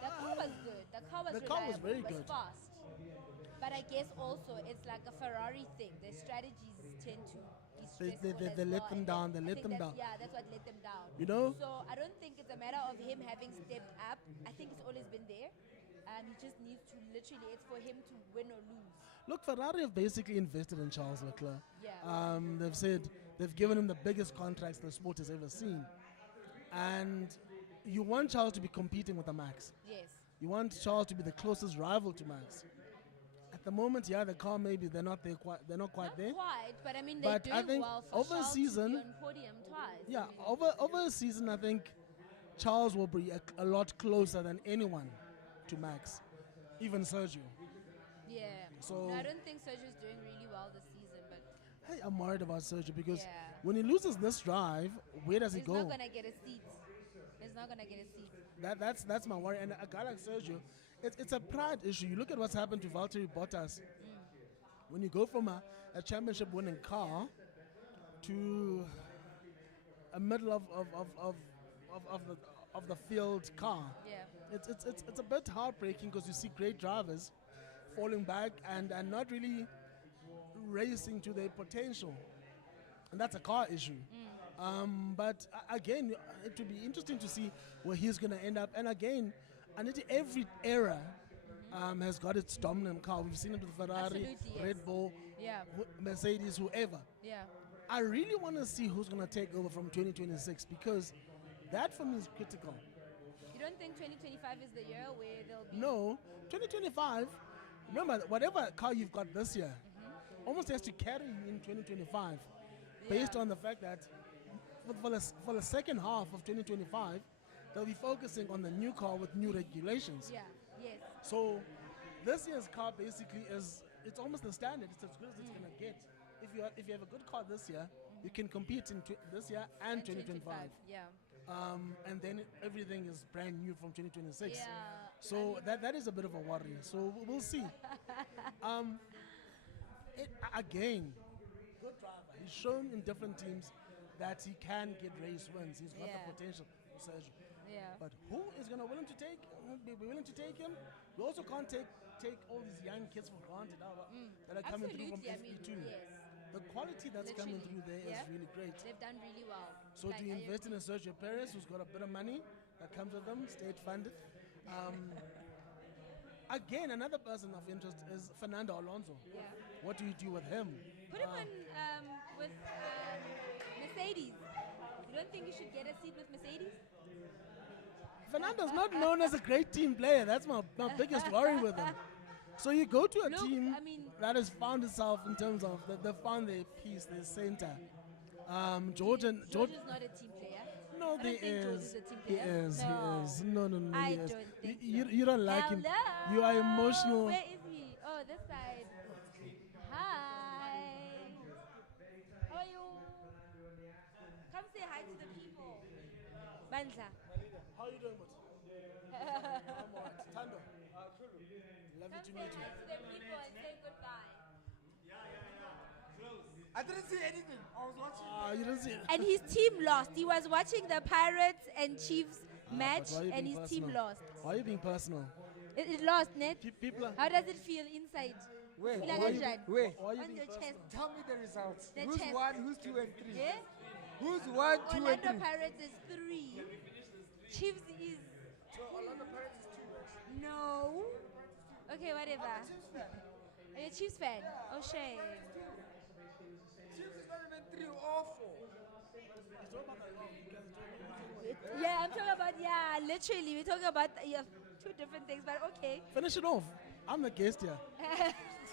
The car was good. The car was The car was very reliable. It good. was fast. But I guess also it's like a Ferrari thing. Their strategies tend to be stressful they as let well, them and down, I they let think them that's- down. Yeah, that's what let them down. You know? So I don't think it's a matter of him having stepped up. I think it's always been there. He just needs to literally, it's for him to win or lose. Look, Ferrari have basically invested in Charles Leclerc. Yeah. They've said they've given him the biggest contracts the sport has ever seen. And you want Charles to be competing with the Max. Yes. You want Charles to be the closest rival to Max. At the moment, yeah, the car maybe they're not there quite. They're not quite Not there. quite, but I mean, they're But I doing think well for over a Charles season- to be on podium twice. Yeah, I mean, over a season, I think Charles will be a lot closer than anyone to Max, even Sergio. yeah. So- No, I don't think Sergio's doing really well this season, but Hey, I'm worried about Sergio because Yeah. when he loses this drive, where does he he's go? not gonna get a seat. He's not gonna get a seat. That's my worry. And a guy like Sergio, it's a pride issue. You look at what's happened to Valtteri Bottas. When you go from a championship winning car to a middle of the field car, Yeah. it's a bit heartbreaking because you see great drivers falling back and not really racing to their potential, and that's a car issue. But again, it would be interesting to see where he's going to end up. And again, every era has got its dominant car. We've seen it with Ferrari, Absolutely, yes. Red Bull, Yeah. Mercedes, whoever. Yeah. I really want to see who's going to take over from 2026 because that for me is critical. You don't think 2025 is the year where there'll be? No, 2025, remember, whatever car you've got this year almost has to carry you in 2025 based Yeah. on the fact that for the second half of 2025, they'll be focusing on the new car with new regulations. Yeah. Yes. So this year's car basically it's almost the standard. It's as good as it's going to get. If you have a good car this year, you can compete in this year and 2025. Yeah. And then everything is brand new from 2026. Yeah. So that is a bit of a worry. So we'll see. Again, good driver. He's shown in different teams that he can get race wins. He's got Yeah. the potential for Sergio. Yeah. But who is going to be willing to take him? We also can't take all these young kids for granted that are coming through from Absolutely. I mean, FP2. yes. The quality that's coming Literally. through there is Yeah. really great. They've done really well. So Like, do you I invest in agree. a Sergio Perez who's got a bit of money that comes with them, state funded? Again, another person of interest is Fernando Alonso. Yeah. What do you do with him? Put him on with Mercedes. You don't think you should get a seat with Mercedes? Fernando's not known as a great team player. That's my biggest worry with him. So you go to a Look, team I mean- that has found itself in terms of they found their piece, their center. George is not a team player. no, I there don't think George is. is a team He player. is. No. He is. No. I he is. don't think You don't like him. Hello. You are emotional. Where is he? Oh, this side. Hi. How are you? Come say hi to the people. Bandla. How are you doing, Mut? I'm alright. Tando. Lovely Come to say meet you. hi to the people and say goodbye. I didn't see anything. I was watching. You don't see it. And his team lost. He was watching the Pirates and Chiefs match, But why are you and being his team personal? lost. Why are you being personal? It lost, Ned. People are. How does it feel inside? Wait, Feel like why a you- giant. wait. Why are you On being your personal? chest. Tell me the results. The Who's chest. 1, who's 2, and 3? Yeah? Who's 1, 2, and Orlando 3? Pirates is 3. Chiefs is So Orlando Pirates is 2. no. Okay, whatever. Are you a Chiefs fan? Oh, shame. Chiefs is not even 3 or 4. Yeah, I'm talking about, literally. We're talking about two different things, but okay. Finish it off. I'm the guest here.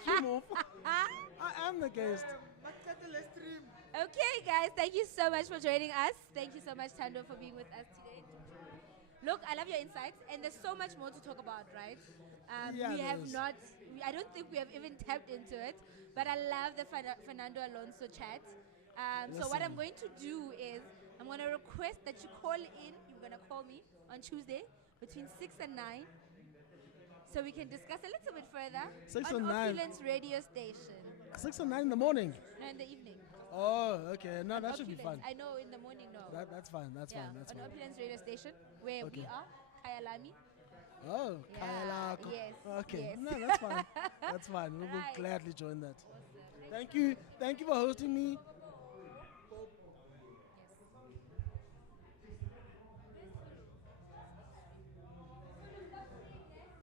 Stream off. I am the guest. Let's stream. Okay, guys, thank you so much for joining us. Thank you so much, Thando, for being with us today. Look, I love your insights, and there's so much more to talk about, right? Yeah, we there have is. not, I don't think we have even tapped into it, but I love the Fernando Alonso chat. So what I'm Listen. going to do is, I'm going to request that you call in. You're going to call me on Tuesday between 6 and 9, so we can discuss a little bit further 6 on and 9. Opulence radio station. 6 and 9 in the morning. No, in the evening. Oh, okay. No, that should be fun. Opulence. I know in the morning, no. That's fine. That's Yeah, fine. That's on fine. Opulence radio station where Okay. we are, Kyalami. Oh, Yeah, Kayalako. yes, Okay. yes. No, that's fine. That's fine. We will Right. gladly join that. Awesome. Thank you. Thank you for hosting me.